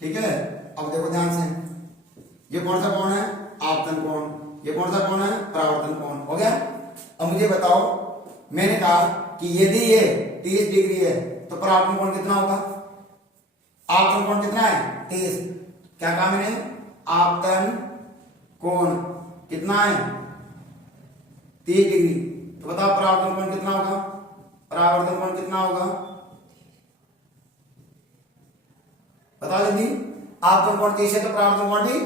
ठीक है। अब देखो ध्यान से, ये कौन सा कोण है, आपतन कोण, ये कौन सा कोण है, परावर्तन कोण, हो गया। अब मुझे बताओ, मैंने कहा कि यदि ये 30 डिग्री है तो परावर्तन कोण कितना होगा, आपतन कोण कितना है 30, क्या कहा मैंने, आपतन कोण कितना है 30 डिग्री, तो बताओ परावर्तन कोण कितना होगा, परावर्तन कोण कितना होगा, बताओ जल्दी। आपतन कोण 30 है तो परावर्तन कोण भी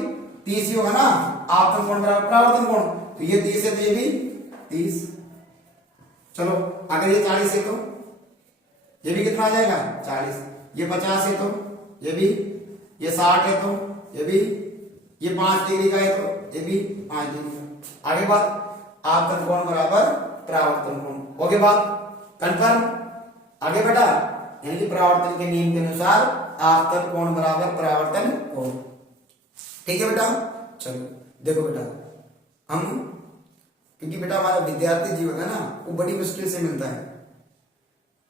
30 ही होगा ना, आपतन कोण बराबर परावर्तन कोण, तो ये 30 है तो ये भी 30। चलो अगर ये 40 है तो ये भी कितना आ जाएगा 40, ये 50 है तो ये भी, ये 60 है तो ये भी, ये 5 डिग्री का है तो ये भी 5 डिग्री का। आगे बात, आपतन कोण बराबर परावर्तन कोण, हो गया बात कंफर्म। आगे बेटा, यानी कि परावर्तन के नियम के अनुसार आपतन कोण बराबर परावर्तन कोण, ठीक है बेटा। चलो देखो बेटा, हम क्योंकि बेटा हमारा विद्यार्थी जीवन है ना वो बड़ी मुश्किल से मिलता है,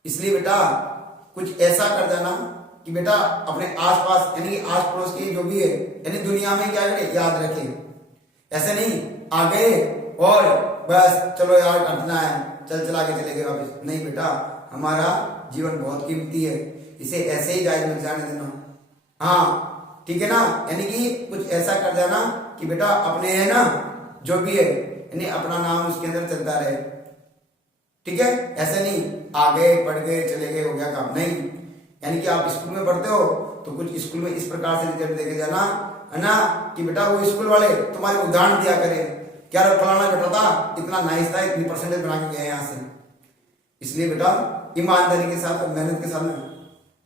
इसलिए बेटा कुछ ऐसा कर देना कि बेटा अपने आसपास यानी कि आस पड़ोस की जो भी है यानी दुनिया में क्या करे याद रखे। ऐसे नहीं आ गए और बस चलो यार हटना है, चला के चले गए वापस, नहीं बेटा हमारा जीवन बहुत कीमती है, इसे ऐसे ही गायब मत जाने देना। हाँ ठीक है ना, यानी कि कुछ ऐसा कर देना कि बेटा अपने है ना जो भी है यानी अपना नाम उसके अंदर चलता रहे, ठीक है। ऐसे नहीं आ गए पढ़ गए चले गए हो गया काम, नहीं। यानी कि आप स्कूल में पढ़ते हो तो कुछ स्कूल में इस प्रकार से रिजल्ट देके जाना है ना कि बेटा वो स्कूल वाले तुम्हारे उदाहरण दिया करे, क्या फलाना बेटा था इतना नाइस था, इतनी परसेंटेज बना के गया यहाँ से। इसलिए बेटा ईमानदारी के साथ और मेहनत के साथ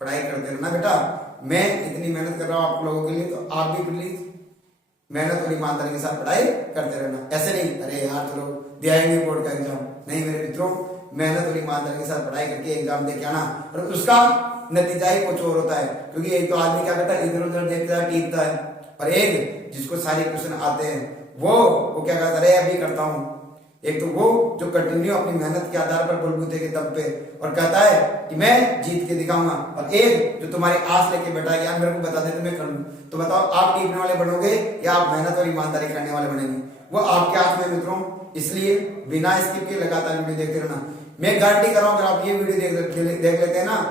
पढ़ाई करते रहना बेटा। मैं इतनी मेहनत कर रहा हूँ आप लोगों के लिए, तो आप भी प्लीज मेहनत और ईमानदारी के साथ पढ़ाई करते रहना। ऐसे नहीं अरे यार चलो दिखाएंगे बोर्ड का एग्जाम, नहीं मेरे मित्रों, मेहनत और ईमानदारी के साथ पढ़ाई करके एग्जाम दे के आना, और उसका नतीजा ही कुछ और होता है। क्योंकि एक तो आदमी क्या करता है इधर उधर देखता है टीपता है, और एक जिसको सारे क्वेश्चन आते हैं वो क्या करता है अभी करता हूँ। एक तो वो जो कंटिन्यू अपनी मेहनत के आधार पर बलबूते के दम पे और कहता है कि मैं जीत के दिखाऊंगा, और एक जो तुम्हारी आस लेके बैठा है यार मेरे को बता दे तो मैं कर लूं। तो बताओ आप टीपने वाले बनोगे या आप मेहनत और ईमानदारी करने वाले बनेंगे, वो आपके हाथ में मित्रों। इसलिए बिना स्किप के लगातार वीडियो देखते रहना। मैं गारंटी कर रहा हूं अगर आप ये वीडियो देख लेते हैं ना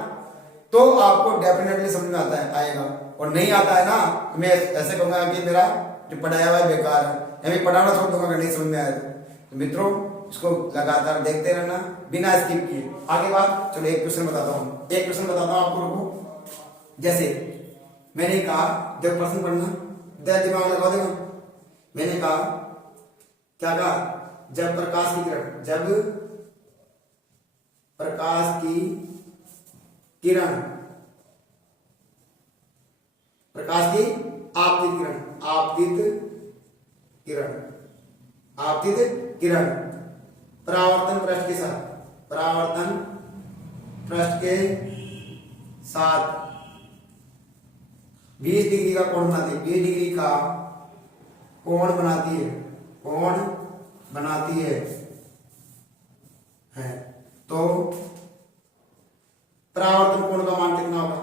तो आपको डेफिनेटली समझ में आता है आएगा, और नहीं आता है ना मैं ऐसे कहूंगा कि मेरा जो पढ़ाया हुआ है बेकार है, या मैं पढ़ाना छोड़ दूंगा अगर नहीं समझ में आया तो मित्रों इसको लगातार देखते रहना बिना स्किप किए। आगे बात, चलो एक क्वेश्चन बताता हूँ, एक क्वेश्चन बताता हूँ आपको, रुको। जैसे मैंने कहा जब प्रश्न पढ़ना दिमाग लगा देगा, मैंने कहा क्या कहा, जब प्रकाश की किरण, जब प्रकाश की किरण, प्रकाश की आपतित किरण, आपतित किरण, आपतित किरण परावर्तन पृष्ठ के साथ, परावर्तन पृष्ठ के साथ 20 डिग्री का कोण बनाती है, 20 डिग्री का कोण बनाती है, कोण बनाती है तो परावर्तन कोण का मान कितना होगा,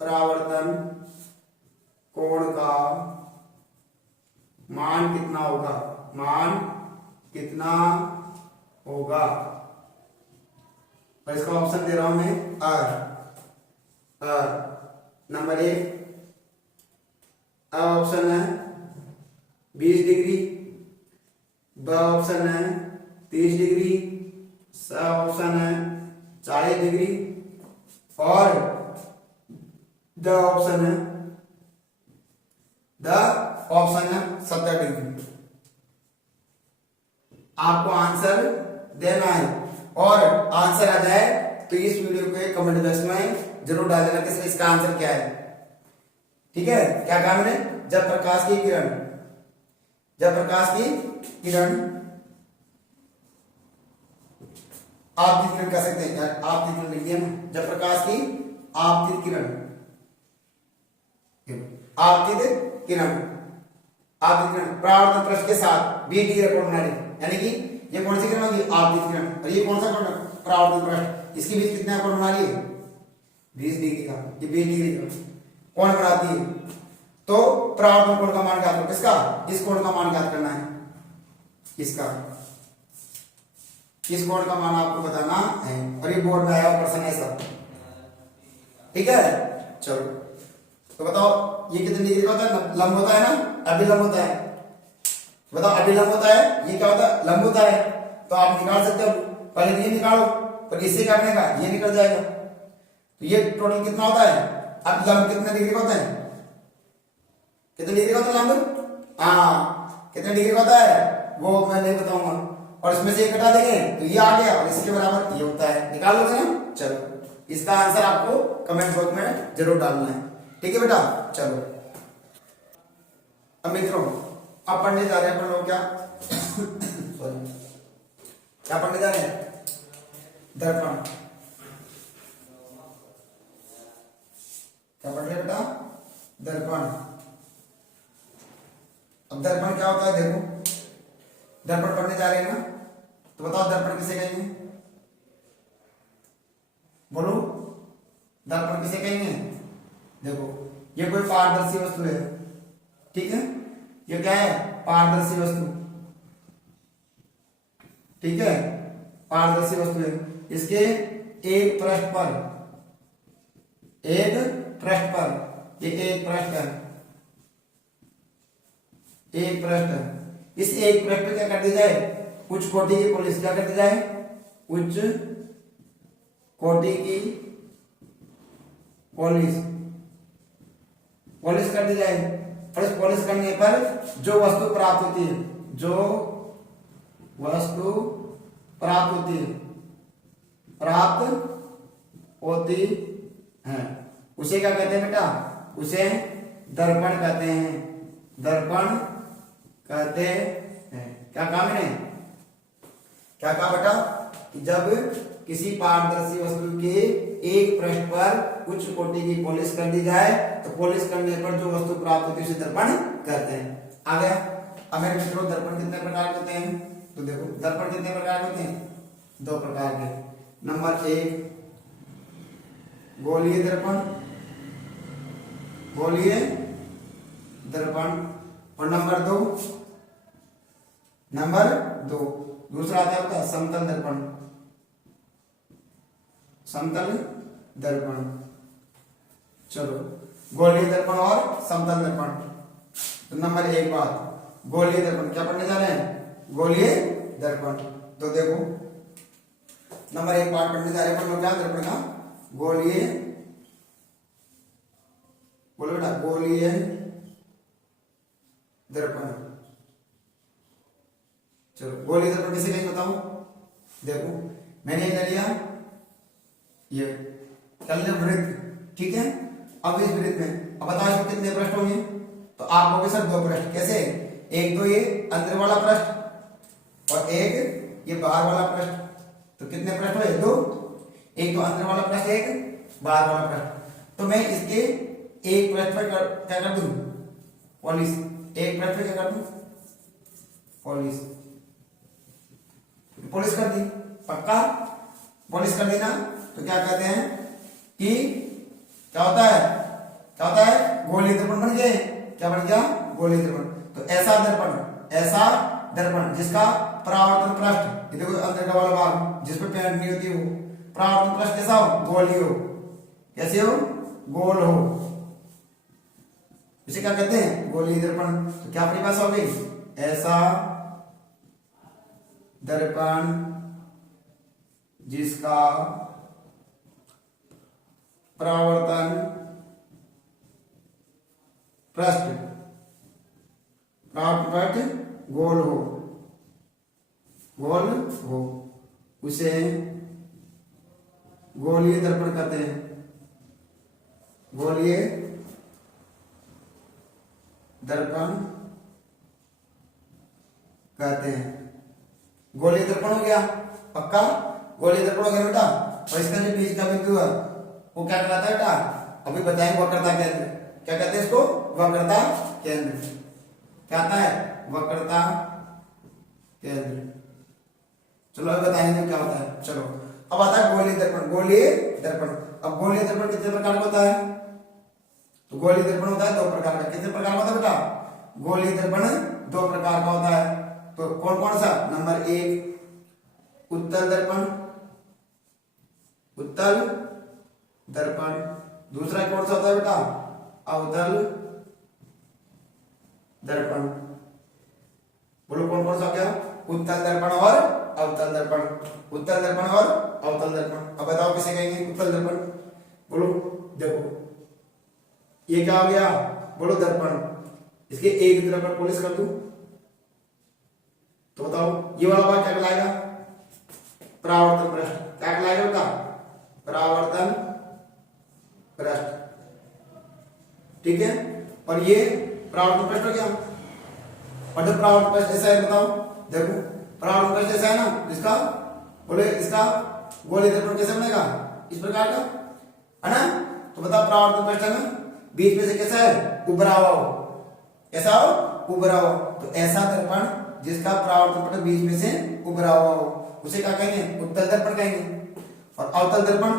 परावर्तन कोण का मान कितना होगा, मान कितना होगा। और इसका ऑप्शन दे रहा हूं मैं नंबर 1 ऑप्शन है 20 डिग्री, ब ऑप्शन है 30 डिग्री, स ऑप्शन है 40 डिग्री और द ऑप्शन है 70 डिग्री। आपको आंसर देना है और आंसर आ जाए तो इस वीडियो के कमेंट बॉक्स में जरूर डाल देना कि इसका आंसर क्या है। ठीक है, क्या कहा मैंने? जब प्रकाश की किरण आपतित किरण कह सकते हैं, आपतित किरण लिख दिया ना। जब प्रकाश की आपतित किरण परावर्तन पृष्ठ के साथ 20 डिग्री कोण बना रही, यानी कि ये कौन सी किरण होगी? आपतित किरण। और ये कौन सा कोण? परावर्तन पृष्ठ। इसके बीच कितना कोण बना रही है? 20 डिग्री का। ये 20 डिग्री का कोण बनाती है। तो परावर्तन कोण का मान ज्ञात करो। किसका? इस कोण का मान ज्ञात करना है। इसका, इस कोण का मान आपको बताना है और ये बोर्ड में आया हुआ प्रश्न है सब। ठीक है, चलो तो बताओ ये कितने डिग्री का होता है? लंब होता है ना, अभिलंब होता है। बताओ अभिलंब होता है, ये क्या होता है? लंब होता है। तो आप निकाल सकते हो, पहले ये निकालो, पर इससे क्या बनेगा? ये निकल जाएगा। तो ये टोटल कितना होता है? अब लंब कितने डिग्री का होता है? कितने डिग्री का होता है लंब? हाँ, कितने डिग्री का होता है वो मैं नहीं बताऊंगा। और इसमें से एक घटा देंगे तो ये आ गया और इसके बराबर ये होता है। निकाल लोगे ना? चलो, इसका आंसर आपको कमेंट बॉक्स में जरूर डालना है। ठीक है बेटा, चलो। अब मित्रों, अब पढ़ने जा रहे हैं अपन लोग क्या सॉरी क्या पढ़ने जा रहे हैं? दर्पण। क्या पढ़ रहे हैं बेटा? दर्पण। अब दर्पण क्या होता है देखो, दर्पण पढ़ने जा रहे हैं ना, तो बताओ दर्पण किसे कहेंगे? बोलो, दर्पण किसे कहेंगे? देखो, ये कोई पारदर्शी वस्तु है। ठीक है, ये क्या है? पारदर्शी वस्तु। ठीक है, पारदर्शी वस्तु है। इसके एक पृष्ठ पर ये एक पृष्ठ है, एक पृष्ठ। इस एक पृष्ठ पे क्या कर दिया जाए? उच्च कोटि की पॉलिश। क्या कर दी जाए? उच्च कोटि की पॉलिश कर दी जाए। और इस पॉलिश करने पर जो वस्तु प्राप्त होती है, उसे क्या कहते हैं बेटा? उसे दर्पण कहते हैं। दर्पण कहते हैं। क्या काम है? क्या कहा बेटा? कि जब किसी पारदर्शी वस्तु के एक पृष्ठ पर उच्च कोटि की पॉलिश कर दी जाए तो पॉलिश करने पर जो वस्तु प्राप्त होती है उसे दर्पण कहते हैं। आ गया? अब मेरे मित्रों, दर्पण कितने प्रकार के होते हैं? तो देखो, दर्पण कितने प्रकार के होते हैं? 2 प्रकार के। नंबर 1 गोलीय दर्पण और नंबर 2 दूसरा आता है समतल दर्पण। चलो, गोलीय दर्पण और समतल दर्पण। तो नंबर 1 बात, गोलीय दर्पण। क्या पढ़ने जा रहे हैं? गोलीय दर्पण। तो देखो, नंबर 1 पार्ट पढ़ने जा रहे हैं क्या? दर्पण का गोलीय, बोलो बेटा, गोलीय दर्पण। चलो, गोलीय दर्पण किसे कहेंगे बताओ? देखो, मैंने ले लिया ये वृत्त। ठीक है, अब इस वृत्त में अब बताओ इसमें कितने पृष्ठ होंगे? तो आप होंगे सर 2 पृष्ठ। कैसे? एक तो ये अंदर वाला पृष्ठ और एक ये बाहर वाला पृष्ठ। तो कितने पृष्ठ हुए? 2। एक तो अंदर वाला पृष्ठ, एक बाहर वाला पृष्ठ। तो मैं इसके एक पृष्ठ पर क्या कर दूं? पॉलिश। एक पृष्ठ पे क्या कर दूं? पॉलिश कर दी। पक्का पॉलिश कर देना। तो क्या कहते हैं कि क्या होता है? गोलीय दर्पण बन गए। क्या बन गया? गोलीय दर्पण। तो ऐसा दर्पण जिसका परावर्तन पृष्ठ, ये देखो अंदर का वाला भाग जिस पे पेंट नहीं होती, वो परावर्तन पृष्ठ कैसा हो? गोलीय हो। कैसे हो? गोल हो। इसे क्या कहते हैं? गोलीय दर्पण। तो क्या परिभाषा हो गई? ऐसा दर्पण जिसका परावर्तन पृष्ठ गोल हो उसे गोलीय दर्पण कहते हैं। गोलीय दर्पण कहते हैं। गोलीय दर्पण हो गया पक्का। गोलीय दर्पण हो गया बेटा। और इसका जो बीच का बिंदु है वो क्या कहलाता है बेटा? अभी बताएंगे। वक्रता केंद्र। क्या कहते हैं इसको? वक्रता केंद्र। क्या आता है? वक्रता केंद्र। चलो अब बताएंगे क्या होता है। चलो अब आता है गोलीय दर्पण। गोलीय दर्पण। अब गोलीय दर्पण कितने प्रकार का होता है? तो गोलीय दर्पण होता है दो प्रकार का। कितने प्रकार का होता है बेटा? गोलीय दर्पण दो प्रकार का होता है। तो कौन कौन सा? नंबर 1 उत्तल दर्पण। उत्तल दर्पण। दूसरा कौन सा होता है बेटा? अवतल दर्पण। बोलो कौन कौन सा हो गया? उत्तल दर्पण और अवतल दर्पण। उत्तल दर्पण और अवतल दर्पण। अब बताओ किसे कहेंगे उत्तल दर्पण? बोलो। देखो ये क्या हो गया? बोलो दर्पण। इसके एक तरफ पर पॉलिश कर दूं तो बताओ ये वाला भाग क्या कहलाएगा? परावर्तन पृष्ठ। क्या कहलाएगा बेटा? परावर्तन पृष्ठ। ठीक है। और ये परावर्तन पृष्ठ हो गया। और जब परावर्तन पृष्ठ ऐसा है बताओ। देखो परावर्तन पृष्ठ ऐसा है ना इसका। बोले इसका गोलीय दर्पण कैसे बनेगा? इस प्रकार का है ना। तो बताओ परावर्तन पृष्ठ है ना, बीच में से कैसा है? उभरा हुआ हो। कैसा हो? उभरा हुआ। तो ऐसा दर्पण जिसका परावर्तन पृष्ठ बीच में से उभरा हुआ हो उसे क्या कहेंगे? उत्तल दर्पण कहेंगे। और अवतल दर्पण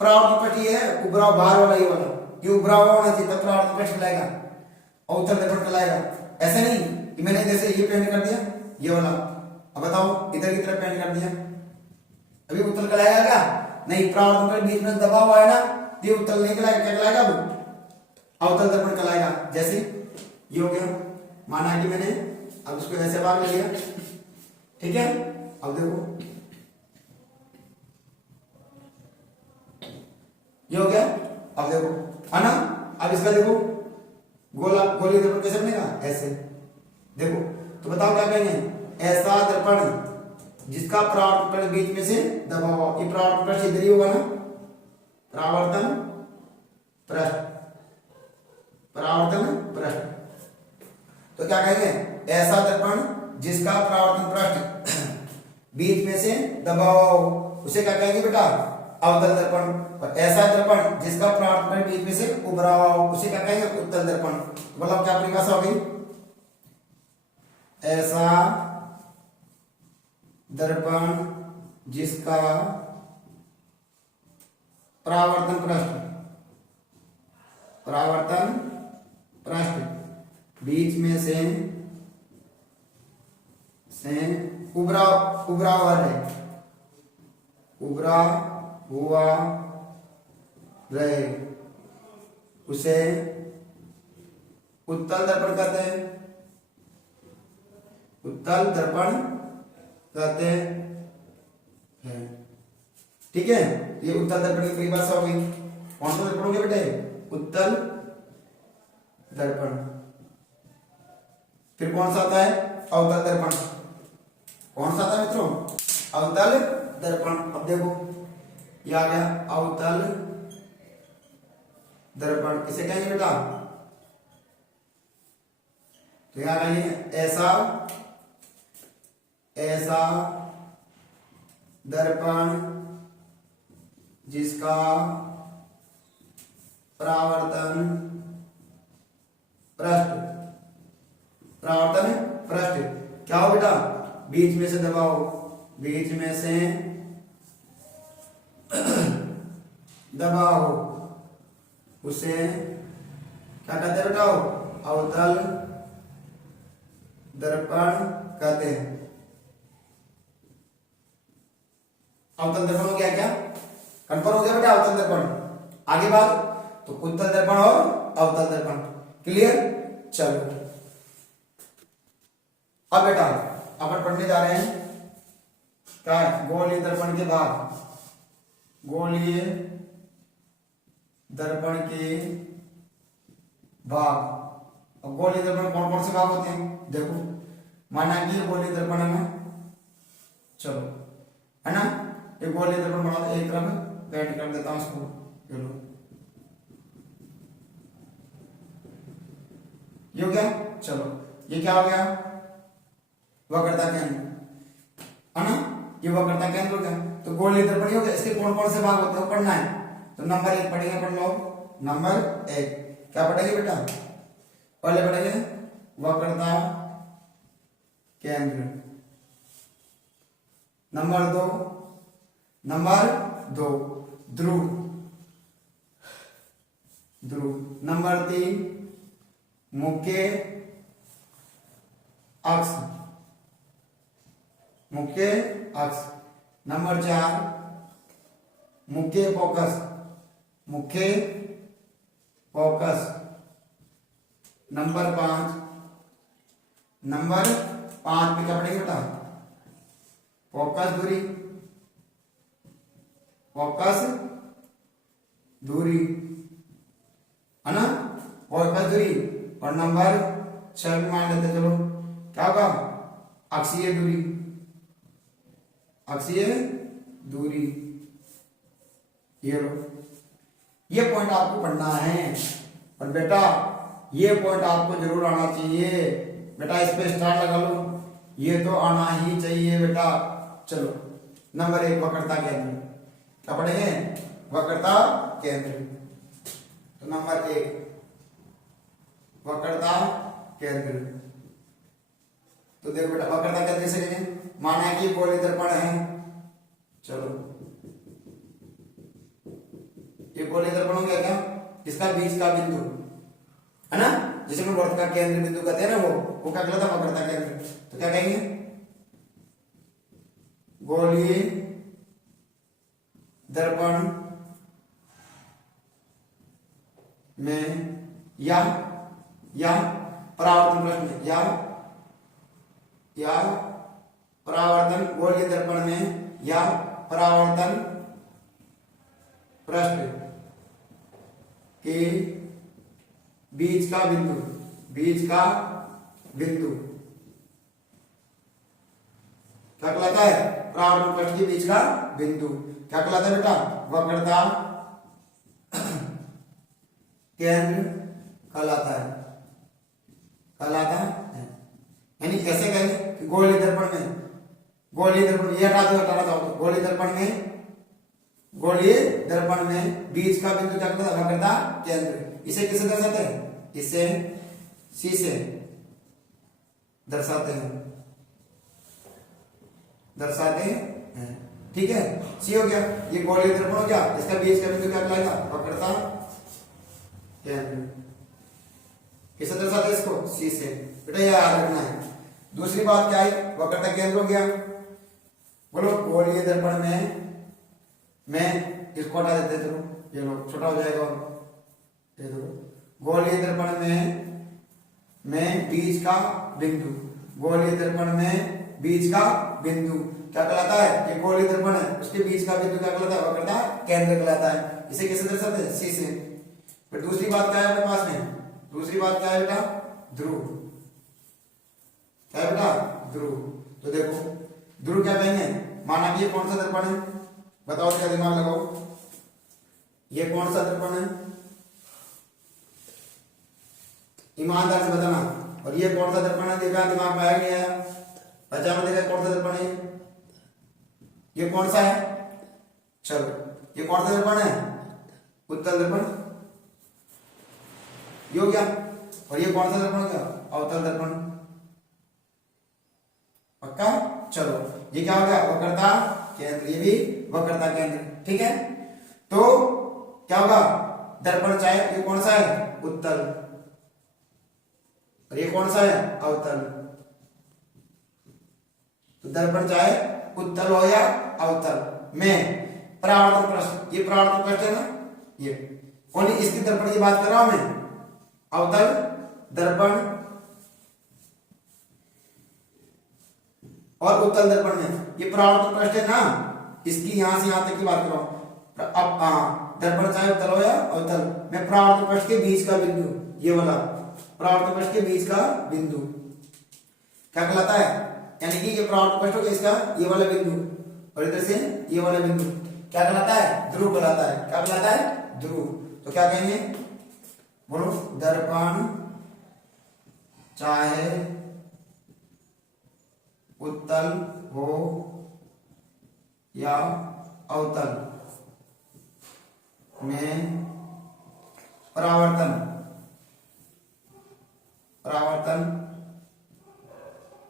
परावर्तन पृष्ठ ये है उभरा हुआ बाहर वाला, ये वाला ये उभरा हुआ होना चाहिए तब परावर्तन पृष्ठ कहलाएगा। अवतल दर्पण कहलाएगा। ऐसा नहीं कि मैंने जैसे ये पेंट कर दिया ये वाला, अब बताओ इधर की तरफ पेंट कर दिया, अभी उत्तल कहलाएगा क्या? नहीं। परावर्तन पृष्ठ बीच में दबा हुआ है ना, ये उत्तल नहीं कहलाएगा। क्या कहलाएगा? अवतल दर्पण कहलाएगा। जैसे ये हो गया, माना कि मैंने अब इसको ऐसे भाग ले लिया। ठीक है। अब देखो ये हो गया। अब देखो है ना। अब इसका देखो गोला गोलीय दर्पण कैसे बनेगा? ऐसे। देखो तो बताओ क्या कहेंगे? ऐसा दर्पण जिसका परावर्तन पृष्ठ बीच में से दबा हुआ। ये परावर्तन पृष्ठ इधर ही होगा ना। परावर्तन पृष्ठ। परावर्तन पृष्ठ। तो क्या कहेंगे? ऐसा दर्पण जिसका परावर्तन पृष्ठ बीच में से दबा हुआ हो उसे क्या कहेंगे बेटा? अवतल दर्पण। और ऐसा दर्पण जिसका परावर्तन पृष्ठ बीच में से उभरा हुआ हो उसे क्या कहेंगे? उत्तल दर्पण। मतलब क्या परिभाषा हो गई? ऐसा दर्पण जिसका परावर्तन पृष्ठ बीच में से उभरा हुआ रहे। उसे उत्तल दर्पण कहते हैं। उत्तल दर्पण कहते हैं। ठीक है। ये उत्तल दर्पण की परिभाषा हो गई। कौन सा दर्पण हो गया बेटे? उत्तल दर्पण। फिर कौन सा आता है? अवतल दर्पण। कौन सा आता है मित्रों? अवतल दर्पण। अब देखो ये आ गया अवतल दर्पण। किसे कहेंगे बेटा? तो यहां कहेंगे ऐसा दर्पण जिसका परावर्तन पृष्ठ क्या हो बेटा? बीच में से दबाओ। बीच में से दबाओ उसे क्या कहते हैं बेटा? अवतल दर्पण कहते हैं। अवतल दर्पण हो गया क्या? कंफर्म हो गया बेटा अवतल दर्पण। आगे बात तो उत्तल दर्पण और अवतल दर्पण। क्लियर? चलो अब बेटा अपन पढ़ने जा रहे हैं क्या है? गोलीय दर्पण के भाग, गोलीय दर्पण के भाग। अब गोलीय दर्पण कौन कौन से भाग होते हैं देखो, माना कि ये गोलीय दर्पण है ना, चलो है ना, ये गोलीय दर्पण बना दो, एक तरफ बैठ कर देता हूं इसको, चलो ये हो गया। चलो ये क्या हो गया? वक्रता केंद्र, है ना, ये वक्रता केंद्र हो गया। तो गोलीय दर्पण हो गया, इसके कौन कौन से भाग होते हैं पढ़ना है। तो नंबर 1 पढ़ेंगे, पढ़ लो नंबर 1 क्या पढ़ेंगे बेटा? पहले पढ़ेंगे वक्रता केंद्र। नंबर 2 ध्रुव, नंबर 3 मुख्य अक्ष, नंबर 4 मुख्य फोकस, नंबर 5 पे क्या पढ़ेंगे बेटा? फोकस दूरी, है ना, फोकस दूरी। और नंबर 6 भी मान लेते, चलो क्या होगा? अक्षीय दूरी। ये लो, ये पॉइंट आपको पढ़ना है। और बेटा ये पॉइंट आपको जरूर आना चाहिए बेटा, इस पे स्टार लगा लो, ये तो आना ही चाहिए बेटा। चलो नंबर 1 वक्रता केंद्र, क्या पढ़ेंगे? वक्रता केंद्र। तो नंबर 1 वक्रता केंद्र। तो देखो बेटा वक्रता केंद्र से कहेंगे, माना कि गोलीय दर्पण है, चलो ये गोलीय दर्पण हो गया क्या? इसका बीच का बिंदु, है ना, जिसे हम वर्त का केंद्र बिंदु कहते हैं ना, वो क्या कहलाता है? वक्रता केंद्र। तो क्या कहेंगे? गोलीय दर्पण में या परावर्तन पृष्ठ में, या परावर्तन, गोलीय दर्पण में या परावर्तन पृष्ठ के बीच का बिंदु क्या कहलाता है? परावर्तन पृष्ठ के बीच का बिंदु क्या कहलाता है बेटा? वक्रता केंद्र कहलाता है। यानी कैसे कहेंगे कि गोलीय दर्पण ये हटा चाहो तो गोलीय दर्पण में बीच का बिंदु क्या कहलाता है? वक्रता केंद्र। इसे किसे दर्शाते हैं? इसे सी से दर्शाते हैं। ठीक है, सी हो गया, ये गोलीय दर्पण हो गया, इसका बीच का बिंदु क्या कहलाएगा? वक्रता केंद्र। किसे दर्शाते हैं इसको? सी से। बेटा यह याद रखना है। दूसरी बात क्या है? वक्रता केंद्र हो गया, बोलो गोलीय दर्पण में इसको हटा देते, चलो ये लो छोटा हो जाएगा, ये दो गोलीय दर्पण में बीच का बिंदु, गोलीय दर्पण में बीच का बिंदु क्या कहलाता है? ये गोलीय दर्पण है, उसके बीच का बिंदु क्या कहलाता है? वक्रता केंद्र कहलाता है। इसे किसे दर्शाते हैं? सी से। फिर दूसरी बात क्या है अपने पास में? दूसरी बात क्या है बेटा? ध्रुव। क्या है बेटा? ध्रुव। तो देखो ध्रुव क्या कहेंगे? माना कि ये कौन सा दर्पण है? बताओ, क्या दिमाग लगाओ, ये कौन सा दर्पण है? ईमानदार से बताना। और ये कौन सा दर्पण है? देखा दिमाग में आया नहीं आया? पहचानो, देखा कौन सा दर्पण है? ये कौन सा है? चलो ये कौन सा दर्पण है? उत्तल दर्पण, ये हो गया। और ये कौन सा दर्पण हो गया? अवतल दर्पण। पक्का? चलो ये क्या हो गया? वक्रता केंद्र, ये भी वक्रता केंद्र। ठीक है, तो क्या होगा? दर्पण चाहे ये कौन सा है? उत्तल, और ये कौन सा है? अवतल। तो दर्पण चाहे उत्तल हो या अवतल में परावर्तन पृष्ठ, ये परावर्तन पृष्ठ है ना, ये कौन? इसकी दर्पण की बात कर रहा हूं मैं। अवतल दर्पण और उत्तल दर्पण में, ये परावर्तन पृष्ठ है ना, इसकी यहां से यहां तक की बात कर रहा हूं। अब दर्पण चाहे उत्तल हो या अवतल, मैं परावर्तन पृष्ठ के बीच का बिंदु, ये वाला परावर्तन पृष्ठ के बीच का बिंदु क्या कहलाता है, यानी कि ये परावर्तन पृष्ठ हो गया इसका ये वाला बिंदु, और इधर से ये वाला बिंदु क्या कहलाता है, ध्रुव कहलाता है। क्या कहलाता है, ध्रुव। तो क्या कहेंगे, बोलो, दर्पण चाहे उत्तल हो या अवतल में परावर्तन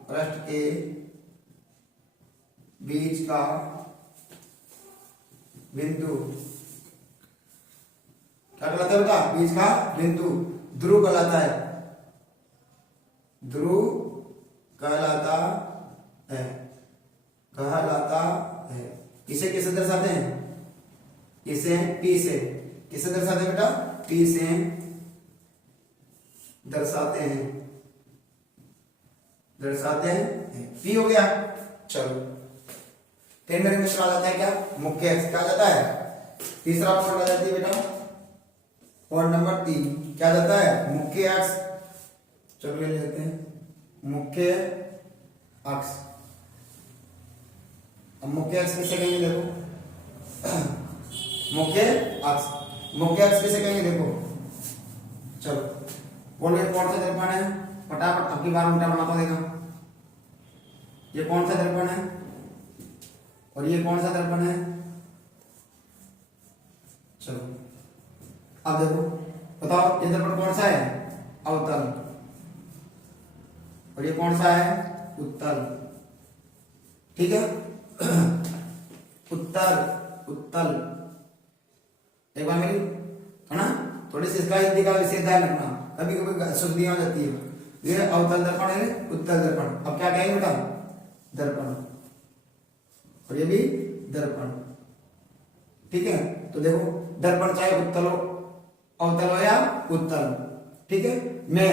पृष्ठ के बीच का बिंदु क्या कहलाता है बेटा, बीच का बिंदु ध्रुव कहलाता है, ध्रुव कहलाता है, कहलाता है। इसे किसे दर्शाते हैं, इसे पी से, किसे दर्शाते हैं बेटा, पी से दर्शाते हैं, दर्शाते हैं, पी हो गया। चलो टेंडर में आ जाता है क्या, मुख्य अक्ष क्या जाता है, तीसरा पॉइंट आ जाती है बेटा, पॉइंट नंबर 3 क्या जाता है, मुख्य अक्ष। चलो ले लेते हैं मुख्य अक्ष। अब मुख्य अक्ष किसे कहेंगे, देखो मुख्य अक्ष, मुख्य अक्ष किसे कहेंगे, देखो चलो बोलो, ये कौन सा दर्पण है, फटाफट अब की बार उल्टा बनाता देखो, ये कौन सा दर्पण है और ये कौन सा दर्पण है। चलो अब देखो बताओ, ये दर्पण कौन सा है, अवतल, और ये कौन सा है, उत्तल। ठीक है उत्तर उत्तल, एक बार मेरी है ना, थोड़ी सी इसका हिंदी का विशेष ध्यान रखना, कभी कभी अशुद्धियां हो जाती है। ये अवतल दर्पण है, उत्तल दर्पण। अब क्या कहेंगे बेटा, दर्पण, और ये भी दर्पण। ठीक है, तो देखो दर्पण चाहे उत्तल हो, अवतल हो या उत्तल, ठीक है, मैं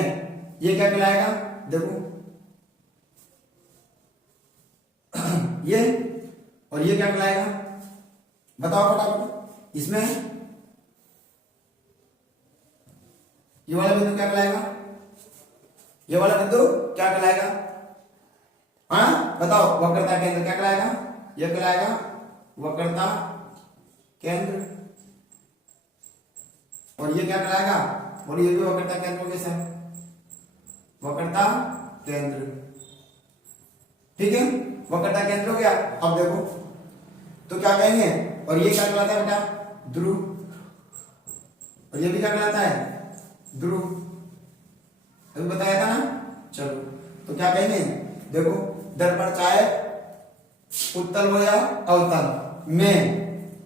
ये क्या कहलाएगा, देखो ये, और ये क्या कहलाएगा, बताओ फटाफट, इसमें ये वाला बिंदु क्या कहलाएगा, ये वाला बिंदु क्या कहलाएगा, हाँ बताओ, वक्रता केंद्र क्या कहलाएगा, ये कहलाएगा वक्रता केंद्र, और ये क्या कहलाएगा, और ये भी वक्रता केंद्र हो गया सर, वक्रता केंद्र। ठीक है, वक्रता केंद्र हो गया। अब देखो तो क्या कहेंगे, और ये क्या कहलाता है बेटा, ध्रुव, और ये भी क्या कहलाता है, ध्रुव, अभी बताया था ना। चलो तो क्या कहेंगे, देखो दर्पण चाहे उत्तल हो या अवतल में,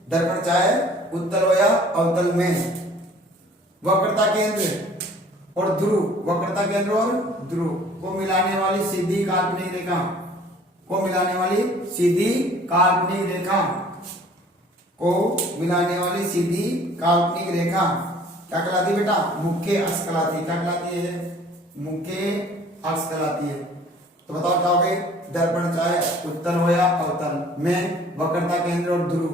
दर्पण चाहे उत्तल हो या अवतल में वक्रता केंद्र और ध्रुव, वक्रता केंद्र और ध्रुव को मिलाने वाली सीधी काल्पनिक रेखा, को मिलाने वाली सीधी काल्पनिक रेखा, को मिलाने वाली सीधी काल्पनिक रेखा क्या कहलाती है बेटा, मुख्य अक्ष कहलाती है। क्या कहलाती है, मुख्य अक्ष कहलाती है। तो बताओ क्या हो गए, दर्पण चाहे उत्तल हो या अवतल में वक्रता केंद्र और ध्रुव,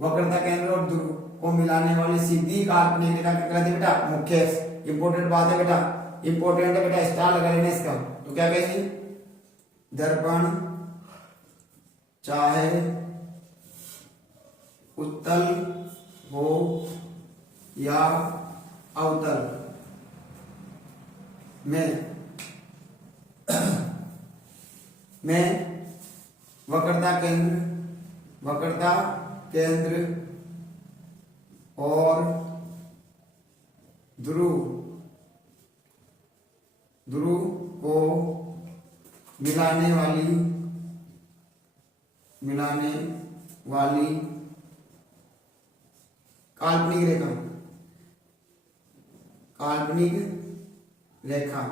वक्रता केंद्र और ध्रुव को मिलाने वाली सीधी काल्पनिक रेखा क्या कहलाती है बेटा, मुख्य अक्ष। इंपॉर्टेंट बात है बेटा, इंपॉर्टेंट है बेटा, स्टार लगा लेना इसका। तो क्या कहेंगे, दर्पण चाहे उत्तल हो या अवतल में वक्रता केंद्र और ध्रुव को मिलाने वाली काल्पनिक रेखा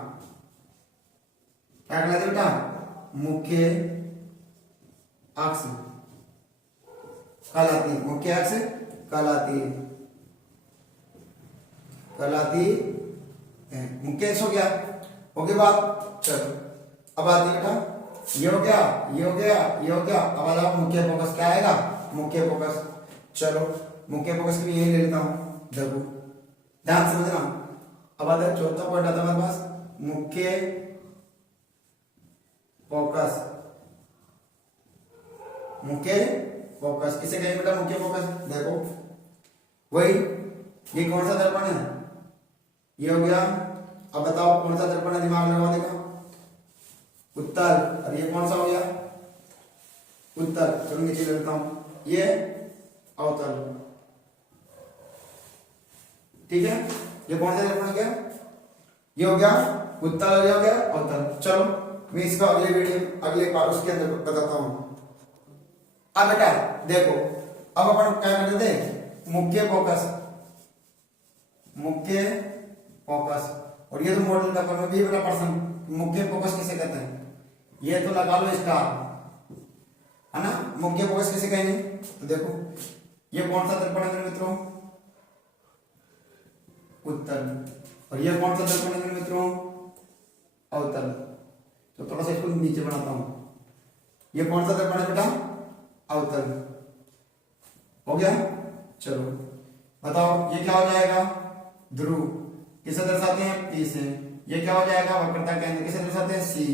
क्या कहलाती है बेटा, मुख्य अक्ष कहलाती है, मुख्य अक्ष कहलाती है, मुख्य अक्ष हो गया। ओके बात, चलो अब आती है बेटा ये हो गया, ये हो गया, ये हो गया। अब आ जाओ मुख्य फोकस, क्या आएगा? मुख्य फोकस। चलो मुख्य फोकस के लिए यही ले लेता हूं, देखो ध्यान समझना। अब आता है चौथा पॉइंट आता है हमारे पास, मुख्य फोकस। मुख्य फोकस किसे कहेंगे बेटा? मुख्य फोकस। देखो वही, ये कौन सा दर्पण है? ये हो गया। अब बताओ कौन सा दर्पण है? दिमाग लगा देगा। उत्तर। और ये कौन सा हो गया? उत्तर। चलो नीचे ले लेता हूं, ये अवतल। ठीक है, ये कौन सा दर्पण हो गया? ये हो गया उत्तल और ये हो गया अवतल। चलो मैं इसका अगले वीडियो, अगले पार्ट उसके अंदर बताता हूं। अब बेटा देखो, अब अपन क्या करते थे? मुख्य फोकस, मुख्य फोकस। और ये तो मॉडल पेपर में भी बड़ा प्रश्न, मुख्य फोकस किसे कहते हैं? ये तो लगा लो स्टार, है ना। मुख्य फोकस किसे कहेंगे? तो देखो ये कौन सा दर्पण है मेरे मित्रों? उत्तल। और ये कौन सा दर्पण है मेरे मित्रों? अवतल। तो थोड़ा सा इसको नीचे बनाता हूं। ये कौन सा दर्पण है बेटा? अवतल। हो गया। चलो बताओ ये क्या हो जाएगा? ध्रुव। किसे दर्शाते हैं? पी से। ये क्या हो जाएगा? वक्रता केंद्र। किसे दर्शाते हैं? सी।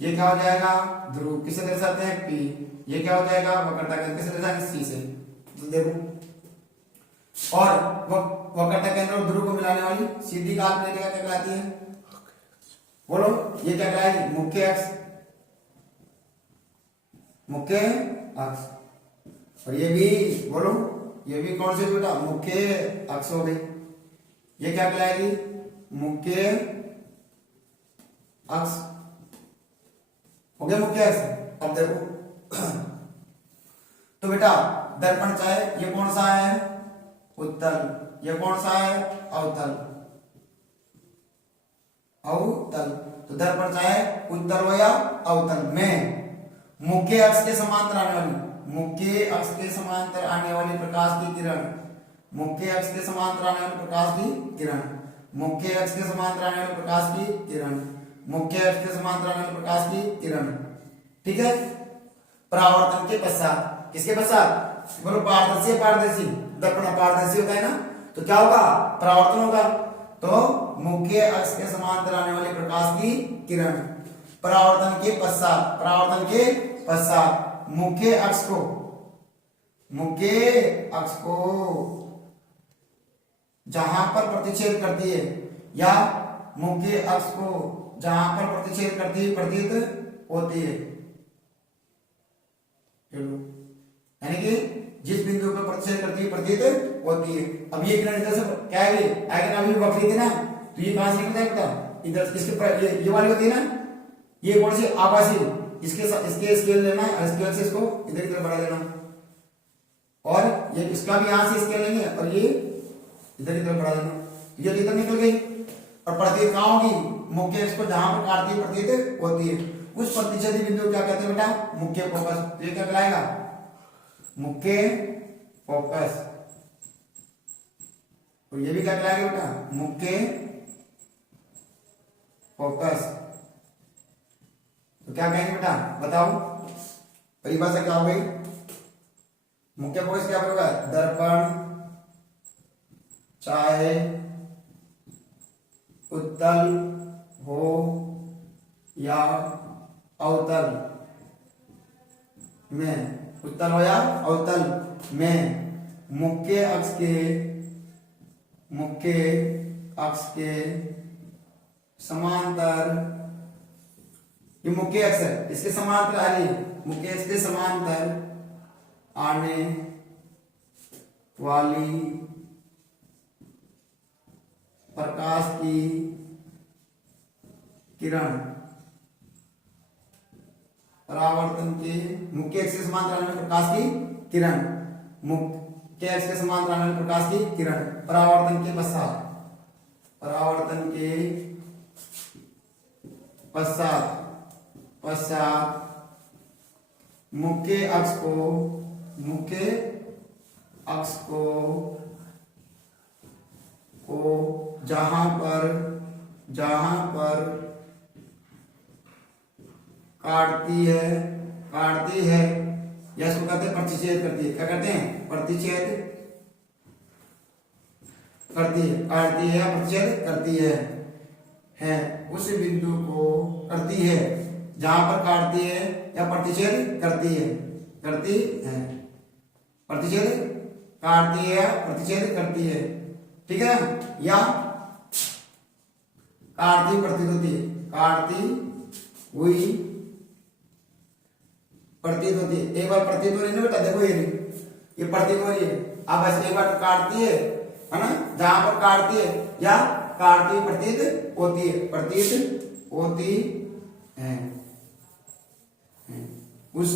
ये क्या हो जाएगा? ध्रुव। किसे दर्शाते हैं? पी। ये क्या हो जाएगा? वक्रता केंद्र। किसे दर्शाते हैं? सी से। तो देखो, और वक्रता केंद्र और ध्रुव को मिलाने वाली सीधी काल्पनिक रेखा क्या कहलाती है? बोलो, ये क्या कहलाएगी? मुख्य अक्ष। मुख्य अक्ष। और ये भी बोलो, ये भी कौन सी बेटा? मुख्य अक्ष हो गई। ये क्या कहलाएगी? मुख्य अक्ष हो गया, मुख्य अक्ष। अब देखो तो बेटा दर्पण चाहे ये कौन सा है? उत्तल। ये कौन सा है? अवतल। अवतल। तो दर्पण चाहे उत्तल हो या अवतल में मुख्य अक्ष के समांतर आने वाली, मुख्य अक्ष के समांतर आने वाली प्रकाश की किरण, मुख्य अक्ष के समांतर आने वाले प्रकाश की किरण, मुख्य अक्ष के समांतर आने वाले प्रकाश की किरण, मुख्य अक्ष के समांतर आने वाले प्रकाश की किरण। ठीक है, परावर्तन के पश्चात। किसके पश्चात? बोलो, पारदर्शी। पारदर्शी दर्पण पारदर्शी होता है ना, तो क्या होगा? परावर्तन होगा। तो मुख्य अक्ष के समांतर आने वाले प्रकाश की किरण परावर्तन के पश्चात, परावर्तन के पश्चात मुख्य अक्ष को, मुख्य अक्ष को जहां पर प्रतिच्छेद करती है, या मुख्य अक्ष को जहां पर प्रतिच्छेद करती प्रतीत होती है, यानी कि जिस बिंदु पर प्रतिच्छेद करती प्रतीत होती है। अब ये किरण इधर से क्या है? आगे अभी वक्री थी ना, तो ये कहां से निकलता है बेटा? इधर इसके ये वाली होती है ना, ये कौन सी? आभासी। इसके स्केल लेना है, स्केल से इसको इधर की तरफ बढ़ा देना, और ये इसका भी यहां से स्केल लेंगे और ये इधर की तरफ बढ़ा देना। ये इधर निकल गई, और प्रतीत कहां होगी? मुख्य अक्ष को जहां पर काटती प्रतीत होती है, उस प्रतिच्छेदी बिंदु क्या कहते हैं बेटा? मुख्य फोकस। तो ये क्या कहलाएगा? मुख्य फोकस। और ये भी क्या कहलाएगा बेटा? मुख्य फोकस। तो क्या कहेंगे बेटा? बताओ, परिभाषा क्या हो गई? मुख्य फोकस क्या होगा? दर्पण चाहे उत्तल हो या अवतल में, उत्तल हो या अवतल में मुख्य अक्ष के समांतर, ये मुख्य अक्ष है, इसके समांतर आ रही, मुख्य अक्ष के समांतर आने वाली प्रकाश की किरण परावर्तन के, मुख्य अक्ष के समांतर आने वाले प्रकाश की किरण, मुख्य अक्ष के समांतर आने वाले प्रकाश की किरण परावर्तन के पश्चात, परावर्तन के पश्चात मुख्य अक्ष को जहां पर काटती है या इसको कहते हैं प्रतिच्छेद करती है। क्या कहते हैं? प्रतिच्छेद करती है, काटती है या प्रतिच्छेद करती है उस बिंदु को करती है जहां पर काटती है या प्रतिच्छेद करती है, प्रतिच्छेद काटती है या प्रतिच्छेद करती है, ठीक है ना? या काटती प्रतीत होती है, काटती हुई प्रतीत होती है। एक बार प्रतीत हो रही है बेटा, देखो ये प्रतीत हो रही है। अब ऐसे एक बार काटती है ना, जहां पर काटती है या काटती हुई प्रतीत होती है, प्रतीत होती है उस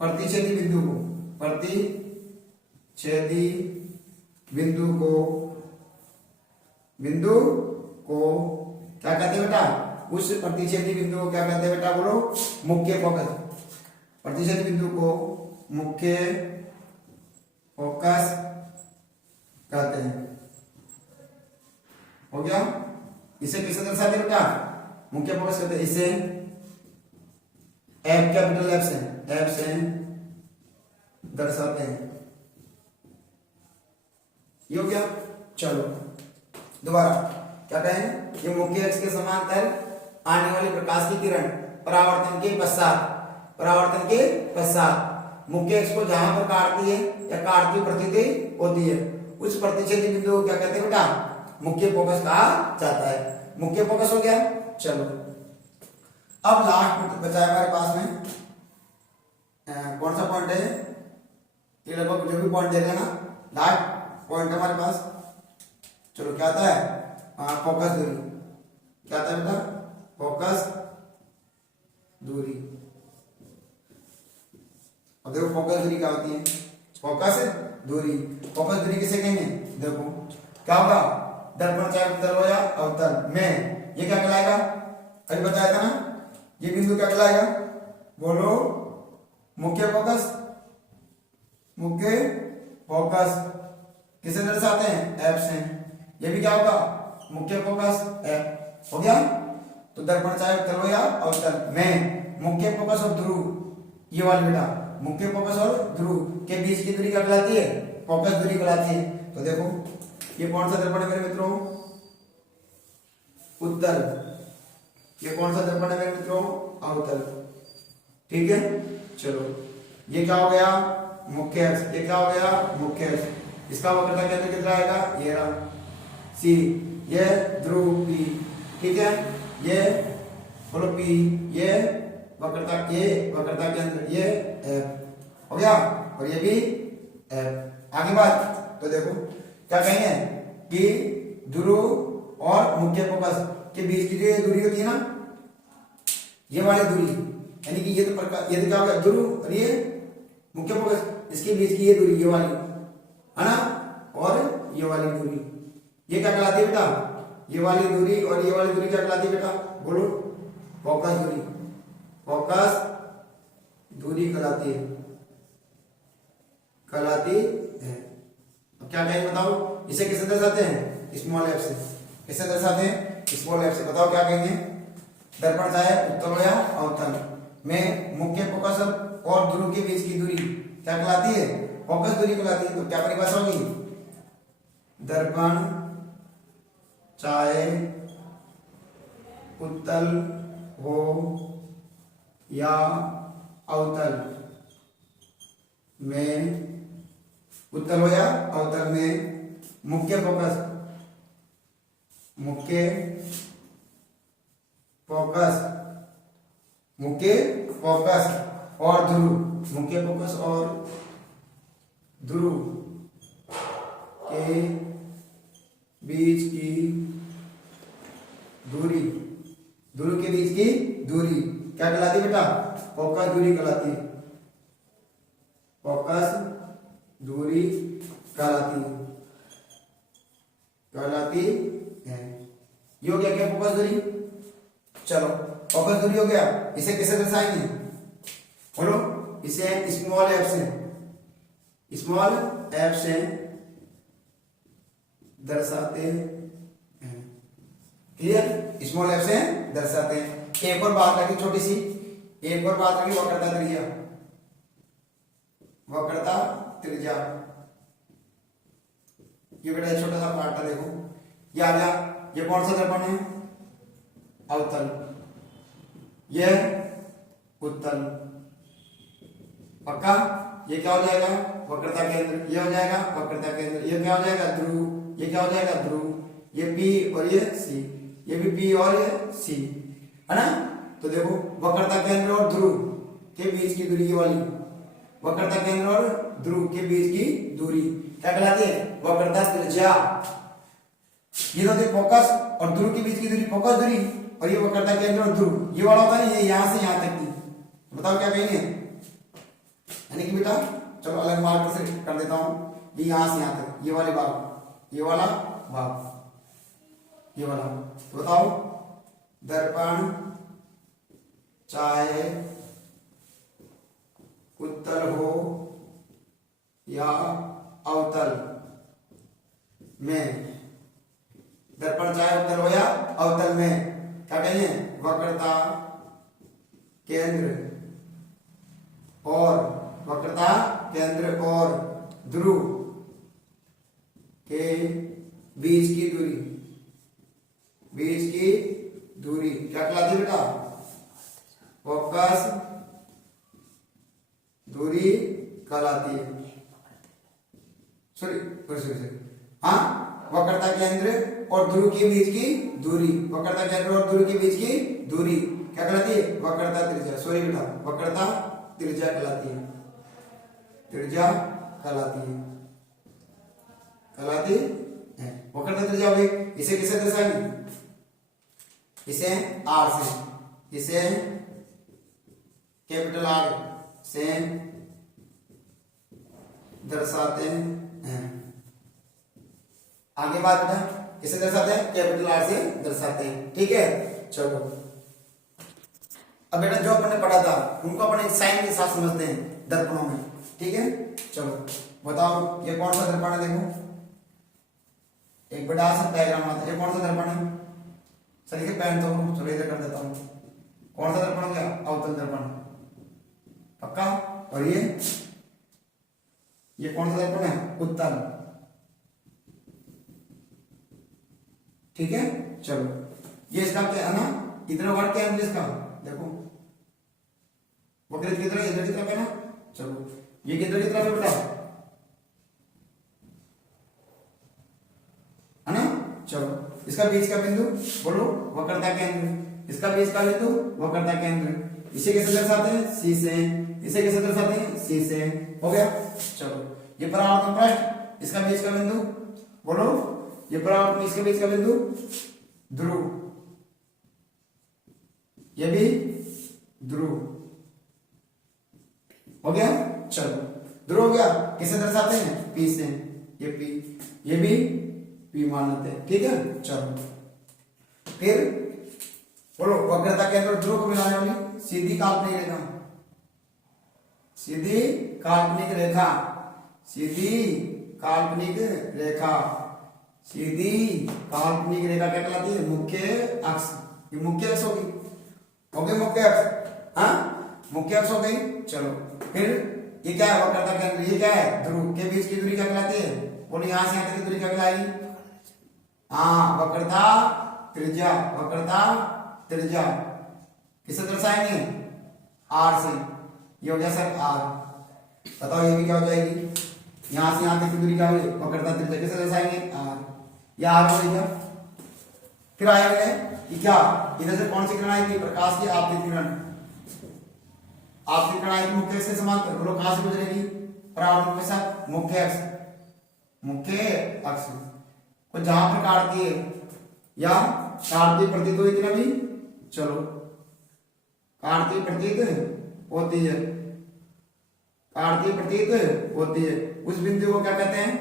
प्रतिच्छेदी बिंदु को, प्रतिच्छेदी बिंदु को क्या कहते हैं बेटा? उस प्रतिच्छेदी बिंदु को क्या कहते हैं बेटा? बोलो, मुख्य फोकस। प्रतिच्छेदी बिंदु को मुख्य फोकस कहते हैं। हो गया? इसे किसे दर्शाते बेटा? मुख्य फोकस कहते हैं। इसे एफ, कैपिटल एफ से दर्शाते हैं। ये हो गया। चलो दोबारा क्या कहें? ये मुख्य अक्ष के समांतर आने वाली प्रकाश की किरण परावर्तन के पश्चात मुख्य अक्ष को जहां पर काटती है या काटती प्रतीत होती है उस प्रतिच्छेदी बिंदु को क्या कहते हैं बेटा? मुख्य फोकस कहा जाता है। मुख्य फोकस हो गया। चलो अब लास्ट बचा है हमारे पास में, कौन सा पॉइंट है? ये लगभग जो भी पॉइंट देख लेना, लास्ट पॉइंट हमारे पास। चलो क्या आता है? फोकस दूरी। क्या आता है बेटा? फोकस दूरी। अब देखो फोकस दूरी क्या होती है? फोकस दूरी किसे कहेंगे? देखो क्या होगा? दर्पण चाहे उत्तल हो या अवतल में ये क्या कहलाएगा? अभी बताया था ना, ये बिंदु क्या कहलाएगा? बोलो, मुख्य फोकस। किसे दर्शाते हैं? एफ से। ये भी क्या होगा? मुख्य फोकस एफ। हो गया? तो दर्पण चाहे उत्तल हो या अवतल में मुख्य फोकस और ध्रुव, ये वाली बेटा, मुख्य फोकस और ध्रुव के बीच की दूरी क्या कहलाती है? फोकस दूरी कहलाती है। तो देखो ये कौन सा दर्पण है मेरे मित्रों? उत्तल। ये कौन सा दर्पण है मेरे मित्रों? अवतल। ठीक है। चलो ये क्या हो गया? मुख्य अक्ष। ये क्या हो गया? मुख्य अक्ष। इसका वक्रता केंद्र कितना आएगा? ये रहा सी। ये ध्रुव पी। ठीक है। ये बोलो पी। ये वक्रता केंद्र ये एफ। हो गया? और ये भी एफ। आगे बात तो देखो क्या कहेंगे कि ध्रुव और मुख्य फोकस के बीच की जो दूरी होती है ना, ये वाली दूरी, यानी कि ये तो क्या होगा? ध्रुव और ये मुख्य फोकस, इसके बीच की ये दूरी, ये वाली है ना, और ये वाली दूरी, ये क्या कहलाती है बेटा? ये वाली दूरी और ये वाली दूरी क्या कहलाती है बेटा? बोलो, फोकस दूरी। फोकस दूरी कहलाती है। अब क्या कहेंगे बताओ? इसे किसे दर्शाते हैं? स्मॉल एफ से। किसे दर्शाते हैं? स्मॉल एफ से। बताओ क्या कहेंगे? दर्पण चाहे उत्तल हो या अवतल में मुख्य फोकस और ध्रुव के बीच की दूरी क्या कहलाती है? फोकस दूरी कहलाती है। तो क्या परिभाषा होगी? दर्पण चाहे उत्तल हो या अवतल में, उत्तल हो या अवतल में मुख्य फोकस और ध्रुव, मुख्य फोकस और ध्रुव के बीच की दूरी, ध्रुव के बीच की दूरी क्या कहलाती है बेटा? फोकस दूरी कहलाती है। फोकस दूरी कहलाती है। ये हो गया क्या? फोकस दूरी। चलो फोकस दूरी हो गया। इसे किसे दर्शाएंगे? बोलो, इसे स्मॉल एफ से दर्शाते हैं। क्लियर? स्मॉल एफ से दर्शाते हैं। एक और बात लगी छोटी सी, एक और बात रही वक्रता त्रिज्या, वक्रता त्रिज्या। ये बेटा छोटा सा पार्ट है, देखो ये आ गया। ये कौन सा दर्पण है? अवतल, यह उत्तल। पक्का? ये क्या हो जाएगा? वक्रता केंद्र। ये हो जाएगा वक्रता केंद्र। ये क्या हो जाएगा? ध्रुव। ये क्या हो जाएगा? ध्रुव। ये P और ये C, ये भी P और ये C, है ना। तो देखो वक्रता केंद्र और ध्रुव के बीच की दूरी वाली, वक्रता केंद्र और ध्रुव के बीच की दूरी क्या कहलाती है? वक्रता त्रिज्या। ये तो फोकस और ध्रुव के बीच की दूरी फोकस दूरी, और ये वक्रता केंद्र और ध्रुव, ये वाला होता है, ये यहां से यहां तक की। बताओ क्या कहेंगे? यानी कि बेटा चलो अलग मार्कर से कर देता हूं, ये यहां से यहां तक, ये वाले भाग, ये वाला भाग, ये वाला। तो बताओ दर्पण चाहे उत्तल हो या अवतल में, दर्पण चाहे उत्तल हो या अवतल में क्या कहेंगे? वक्रता केंद्र और वक्रता केंद्र और ध्रुव के बीच की दूरी, बीच की दूरी क्या कहलाती है बेटा? फोकस दूरी कहलाती है। सॉरी हाँ, वक्रता केंद्र और ध्रुव के बीच की दूरी, वक्रता केंद्र और ध्रुव के बीच की दूरी क्या कहलाती है? वक्रता त्रिज्या। सॉरी बेटा, वक्रता त्रिज्या कहलाती है, त्रिज्या कहलाती है, कहलाती है। वक्रता त्रिज्या हो गई। इसे किसे दर्शाएंगे? इसे R से, इसे कैपिटल R से दर्शाते हैं। आगे बात बेटा, इसे दर्शाते हैं कैपिटल R से दर्शाते हैं। ठीक है, चलो अब बेटा जो अपन ने पढ़ा था उनको अपन साइन के साथ समझते हैं दर्पणों में। ठीक है, चलो बताओ ये कौन सा दर्पण है? देखो एक बड़ा सा डायग्राम आता है। ये कौन सा दर्पण है? सर इसे पेन तो चलो इधर कर देता हूं। कौन सा दर्पण हो गया? अवतल दर्पण। पक्का? और ये कौन सा दर्पण है? उत्तल। ठीक है, चलो ये इसका क्या है ना, इधर वर्ग क्या है इसका? देखो वक्र की तरफ, इधर की तरफ है ना। चलो ये किधर की तरफ है बेटा? है ना। चलो इसका बीच का बिंदु बोलो वक्रता केंद्र, इसका बीच का बिंदु वक्रता केंद्र। इसे कैसे दर्शाते हैं? C से। इसे कैसे दर्शाते हैं? C से। हो गया। चलो ये परावर्तन पृष्ठ, इसका बीच का बिंदु बोलो, ये परावर्तन, इसके बीच का बिंदु ध्रुव, ये भी ध्रुव। हो गया। चलो ध्रुव हो गया, किसे दर्शाते हैं? P से। ये P, ये भी P मान लेते हैं। ठीक है, चलो फिर बोलो वक्रता केंद्र और ध्रुव को मिलाने वाली सीधी काल्पनिक रेखा, सीधी काल्पनिक रेखा, सीधी काल्पनिक रेखा, सीधी काल्पनिक रेखा क्या कहलाती है? मुख्य अक्ष। ये मुख्य अक्ष होगी, हो गई मुख्य अक्ष। हाँ, मुख्य अक्ष हो गई। चलो फिर ये क्या है? वक्रता केंद्र। ये क्या है? ध्रुव के बीच की दूरी क्या कहलाती है? बोलो यहां से यहां तक की दूरी क्या कहलाएगी? हाँ, वक्रता त्रिज्या, वक्रता त्रिज्या। किसे दर्शाएंगे? R से। ये हो गया सर R। बताओ ये भी क्या हो जाएगी? यहां से यहां तक की दूरी क्या होगी? वक्रता त्रिज्या। किसे दर्शाएंगे? R। ये R हो गया। फिर आया मैंने कि क्या इधर से कौन सी किरण आएगी? प्रकाश की आपतित किरण। आपतित किरण आएगी मुख्य अक्ष से समांतर। बोलो कहां से गुजरेगी? परावर्तन के साथ मुख्य अक्ष, मुख्य अक्ष को जहां पर काटती है या काटती प्रतीत होती है भी। चलो काटती प्रतीत होती है, काटती प्रतीत होती है, उस बिंदु को क्या कहते हैं?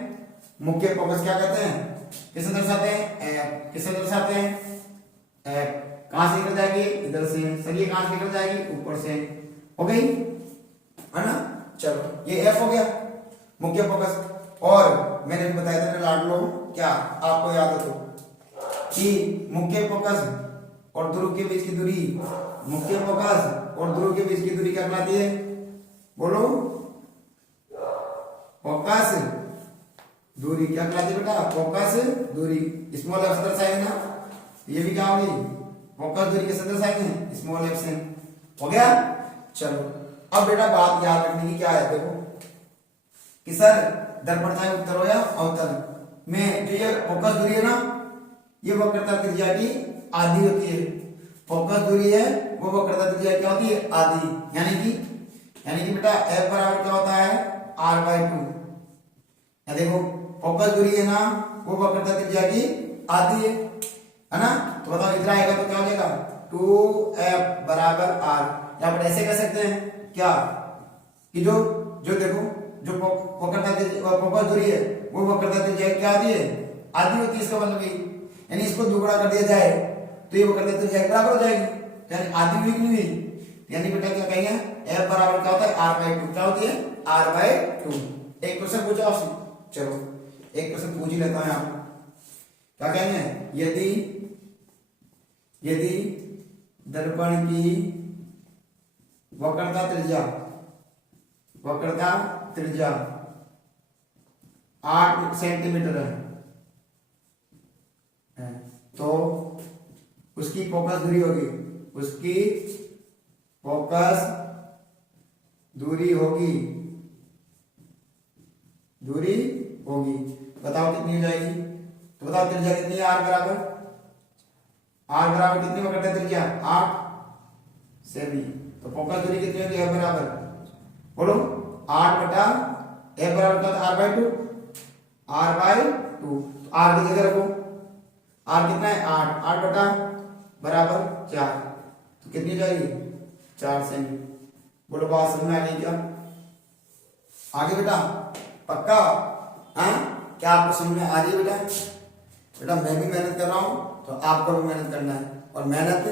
मुख्य फोकस। क्या कहते हैं? किसे दर्शाते हैं? F। किसे दर्शाते हैं? F। कहां से निकल जाएगी? इधर से। सर ये कहां से निकल जाएगी? ऊपर से। हो गई, है ना। चलो ये F हो गया मुख्य फोकस। और मैंने बताया था लाड लो, क्या आपको याद है तो, कि मुख्य फोकस और ध्रुव के बीच की दूरी, मुख्य फोकस और ध्रुव के बीच की दूरी क्या कहलाती है? बोलो, फोकस दूरी क्या कहलाती है बेटा? फोकस दूरी। स्मॉल एफ से दर्शाएंगे ना, ये भी क्या होगी? फोकस दूरी कैसे दर्शाएंगे? स्मॉल एफ से। हो गया? चलो अब बेटा बात याद रखने की क्या है, देखो कि सर दर्पण चाहे उत्तर हो या अवतल में जो ये फोकस दूरी है ना, ये वक्रता त्रिज्या की आधी होती है। फोकस दूरी है वो वक्रता त्रिज्या क्या होती है? आधी। यानी कि बेटा F बराबर क्या होता है? r/2। या देखो फोकस दूरी है ना, वो वक्रता त्रिज्या की आधी है ना, तो बताओ इधर आएगा तो क्या हो जाएगा? 2F बराबर r। या फिर ऐसे कह सकते हैं क्या कि जो जो देखो जो फोकस दूरी है वो वक्रता त्रिज्या की क्या आधी है? आधी होती है। इसका मतलब यानी इसको दुगुना कर दिया जाए तो ये वक्रता त्रिज्या बराबर हो जाएगी, यानी आधी हुई नहीं हुई। यानी बेटा क्या कहेंगे? F बराबर क्या होता है? r/2। क्या होती है? r/2। एक क्वेश्चन पूछा आपसे, चलो एक क्वेश्चन पूछ ही लेता हूं यहां। क्या कहेंगे? यदि दर्पण की वक्रता त्रिज्या 8 सेंटीमीटर है तो उसकी फोकस दूरी होगी, उसकी फोकस दूरी होगी बताओ कितनी हो जाएगी? तो बताओ त्रिज्या कितनी है? r बराबर कितनी वक्रता त्रिज्या? 8 सेमी। तो फोकस दूरी कितनी होगी? F बराबर बोलो 8 बटा F बराबर क्या था? r/2। r/2 r की जगह रखो, r कितना है? 8 बटा बराबर 4, तो कितनी हो जाएगी? 4 सेमी। बोलो बात समझ में आ गई क्या? आगे बेटा पक्का? हाँ, क्या आपको समझ में आ रही है बेटा? बेटा मैं भी मेहनत कर रहा हूं तो आपको भी मेहनत करना है, और मेहनत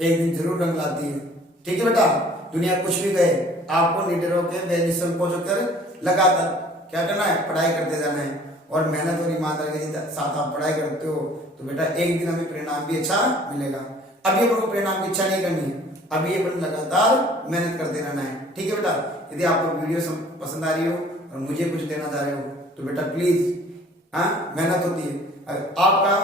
एक दिन जरूर रंग लाती है। ठीक है बेटा? दुनिया कुछ भी कहे, आपको निडर होकर बेनिसन को कर लगातार क्या करना है? पढ़ाई करते जाना है। और मेहनत और ईमानदारी के साथ आप पढ़ाई करते हो तो बेटा एक दिन हमें परिणाम भी अच्छा मिलेगा। अभी अपन को परिणाम की इच्छा नहीं करनी है, अभी अपन लगातार मेहनत करते रहना है। ठीक है बेटा? यदि आपको वीडियो पसंद आ रही हो और मुझे कुछ देना चाह रहे हो तो बेटा प्लीज, हाँ मेहनत होती है, आपका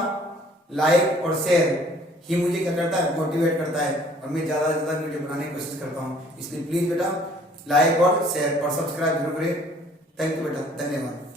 लाइक और शेयर ही मुझे क्या करता है? मोटिवेट करता है, और मैं ज्यादा से ज्यादा वीडियो बनाने की कोशिश करता हूँ। इसलिए प्लीज बेटा लाइक और शेयर और सब्सक्राइब जरूर करें। थैंक यू बेटा, धन्यवाद।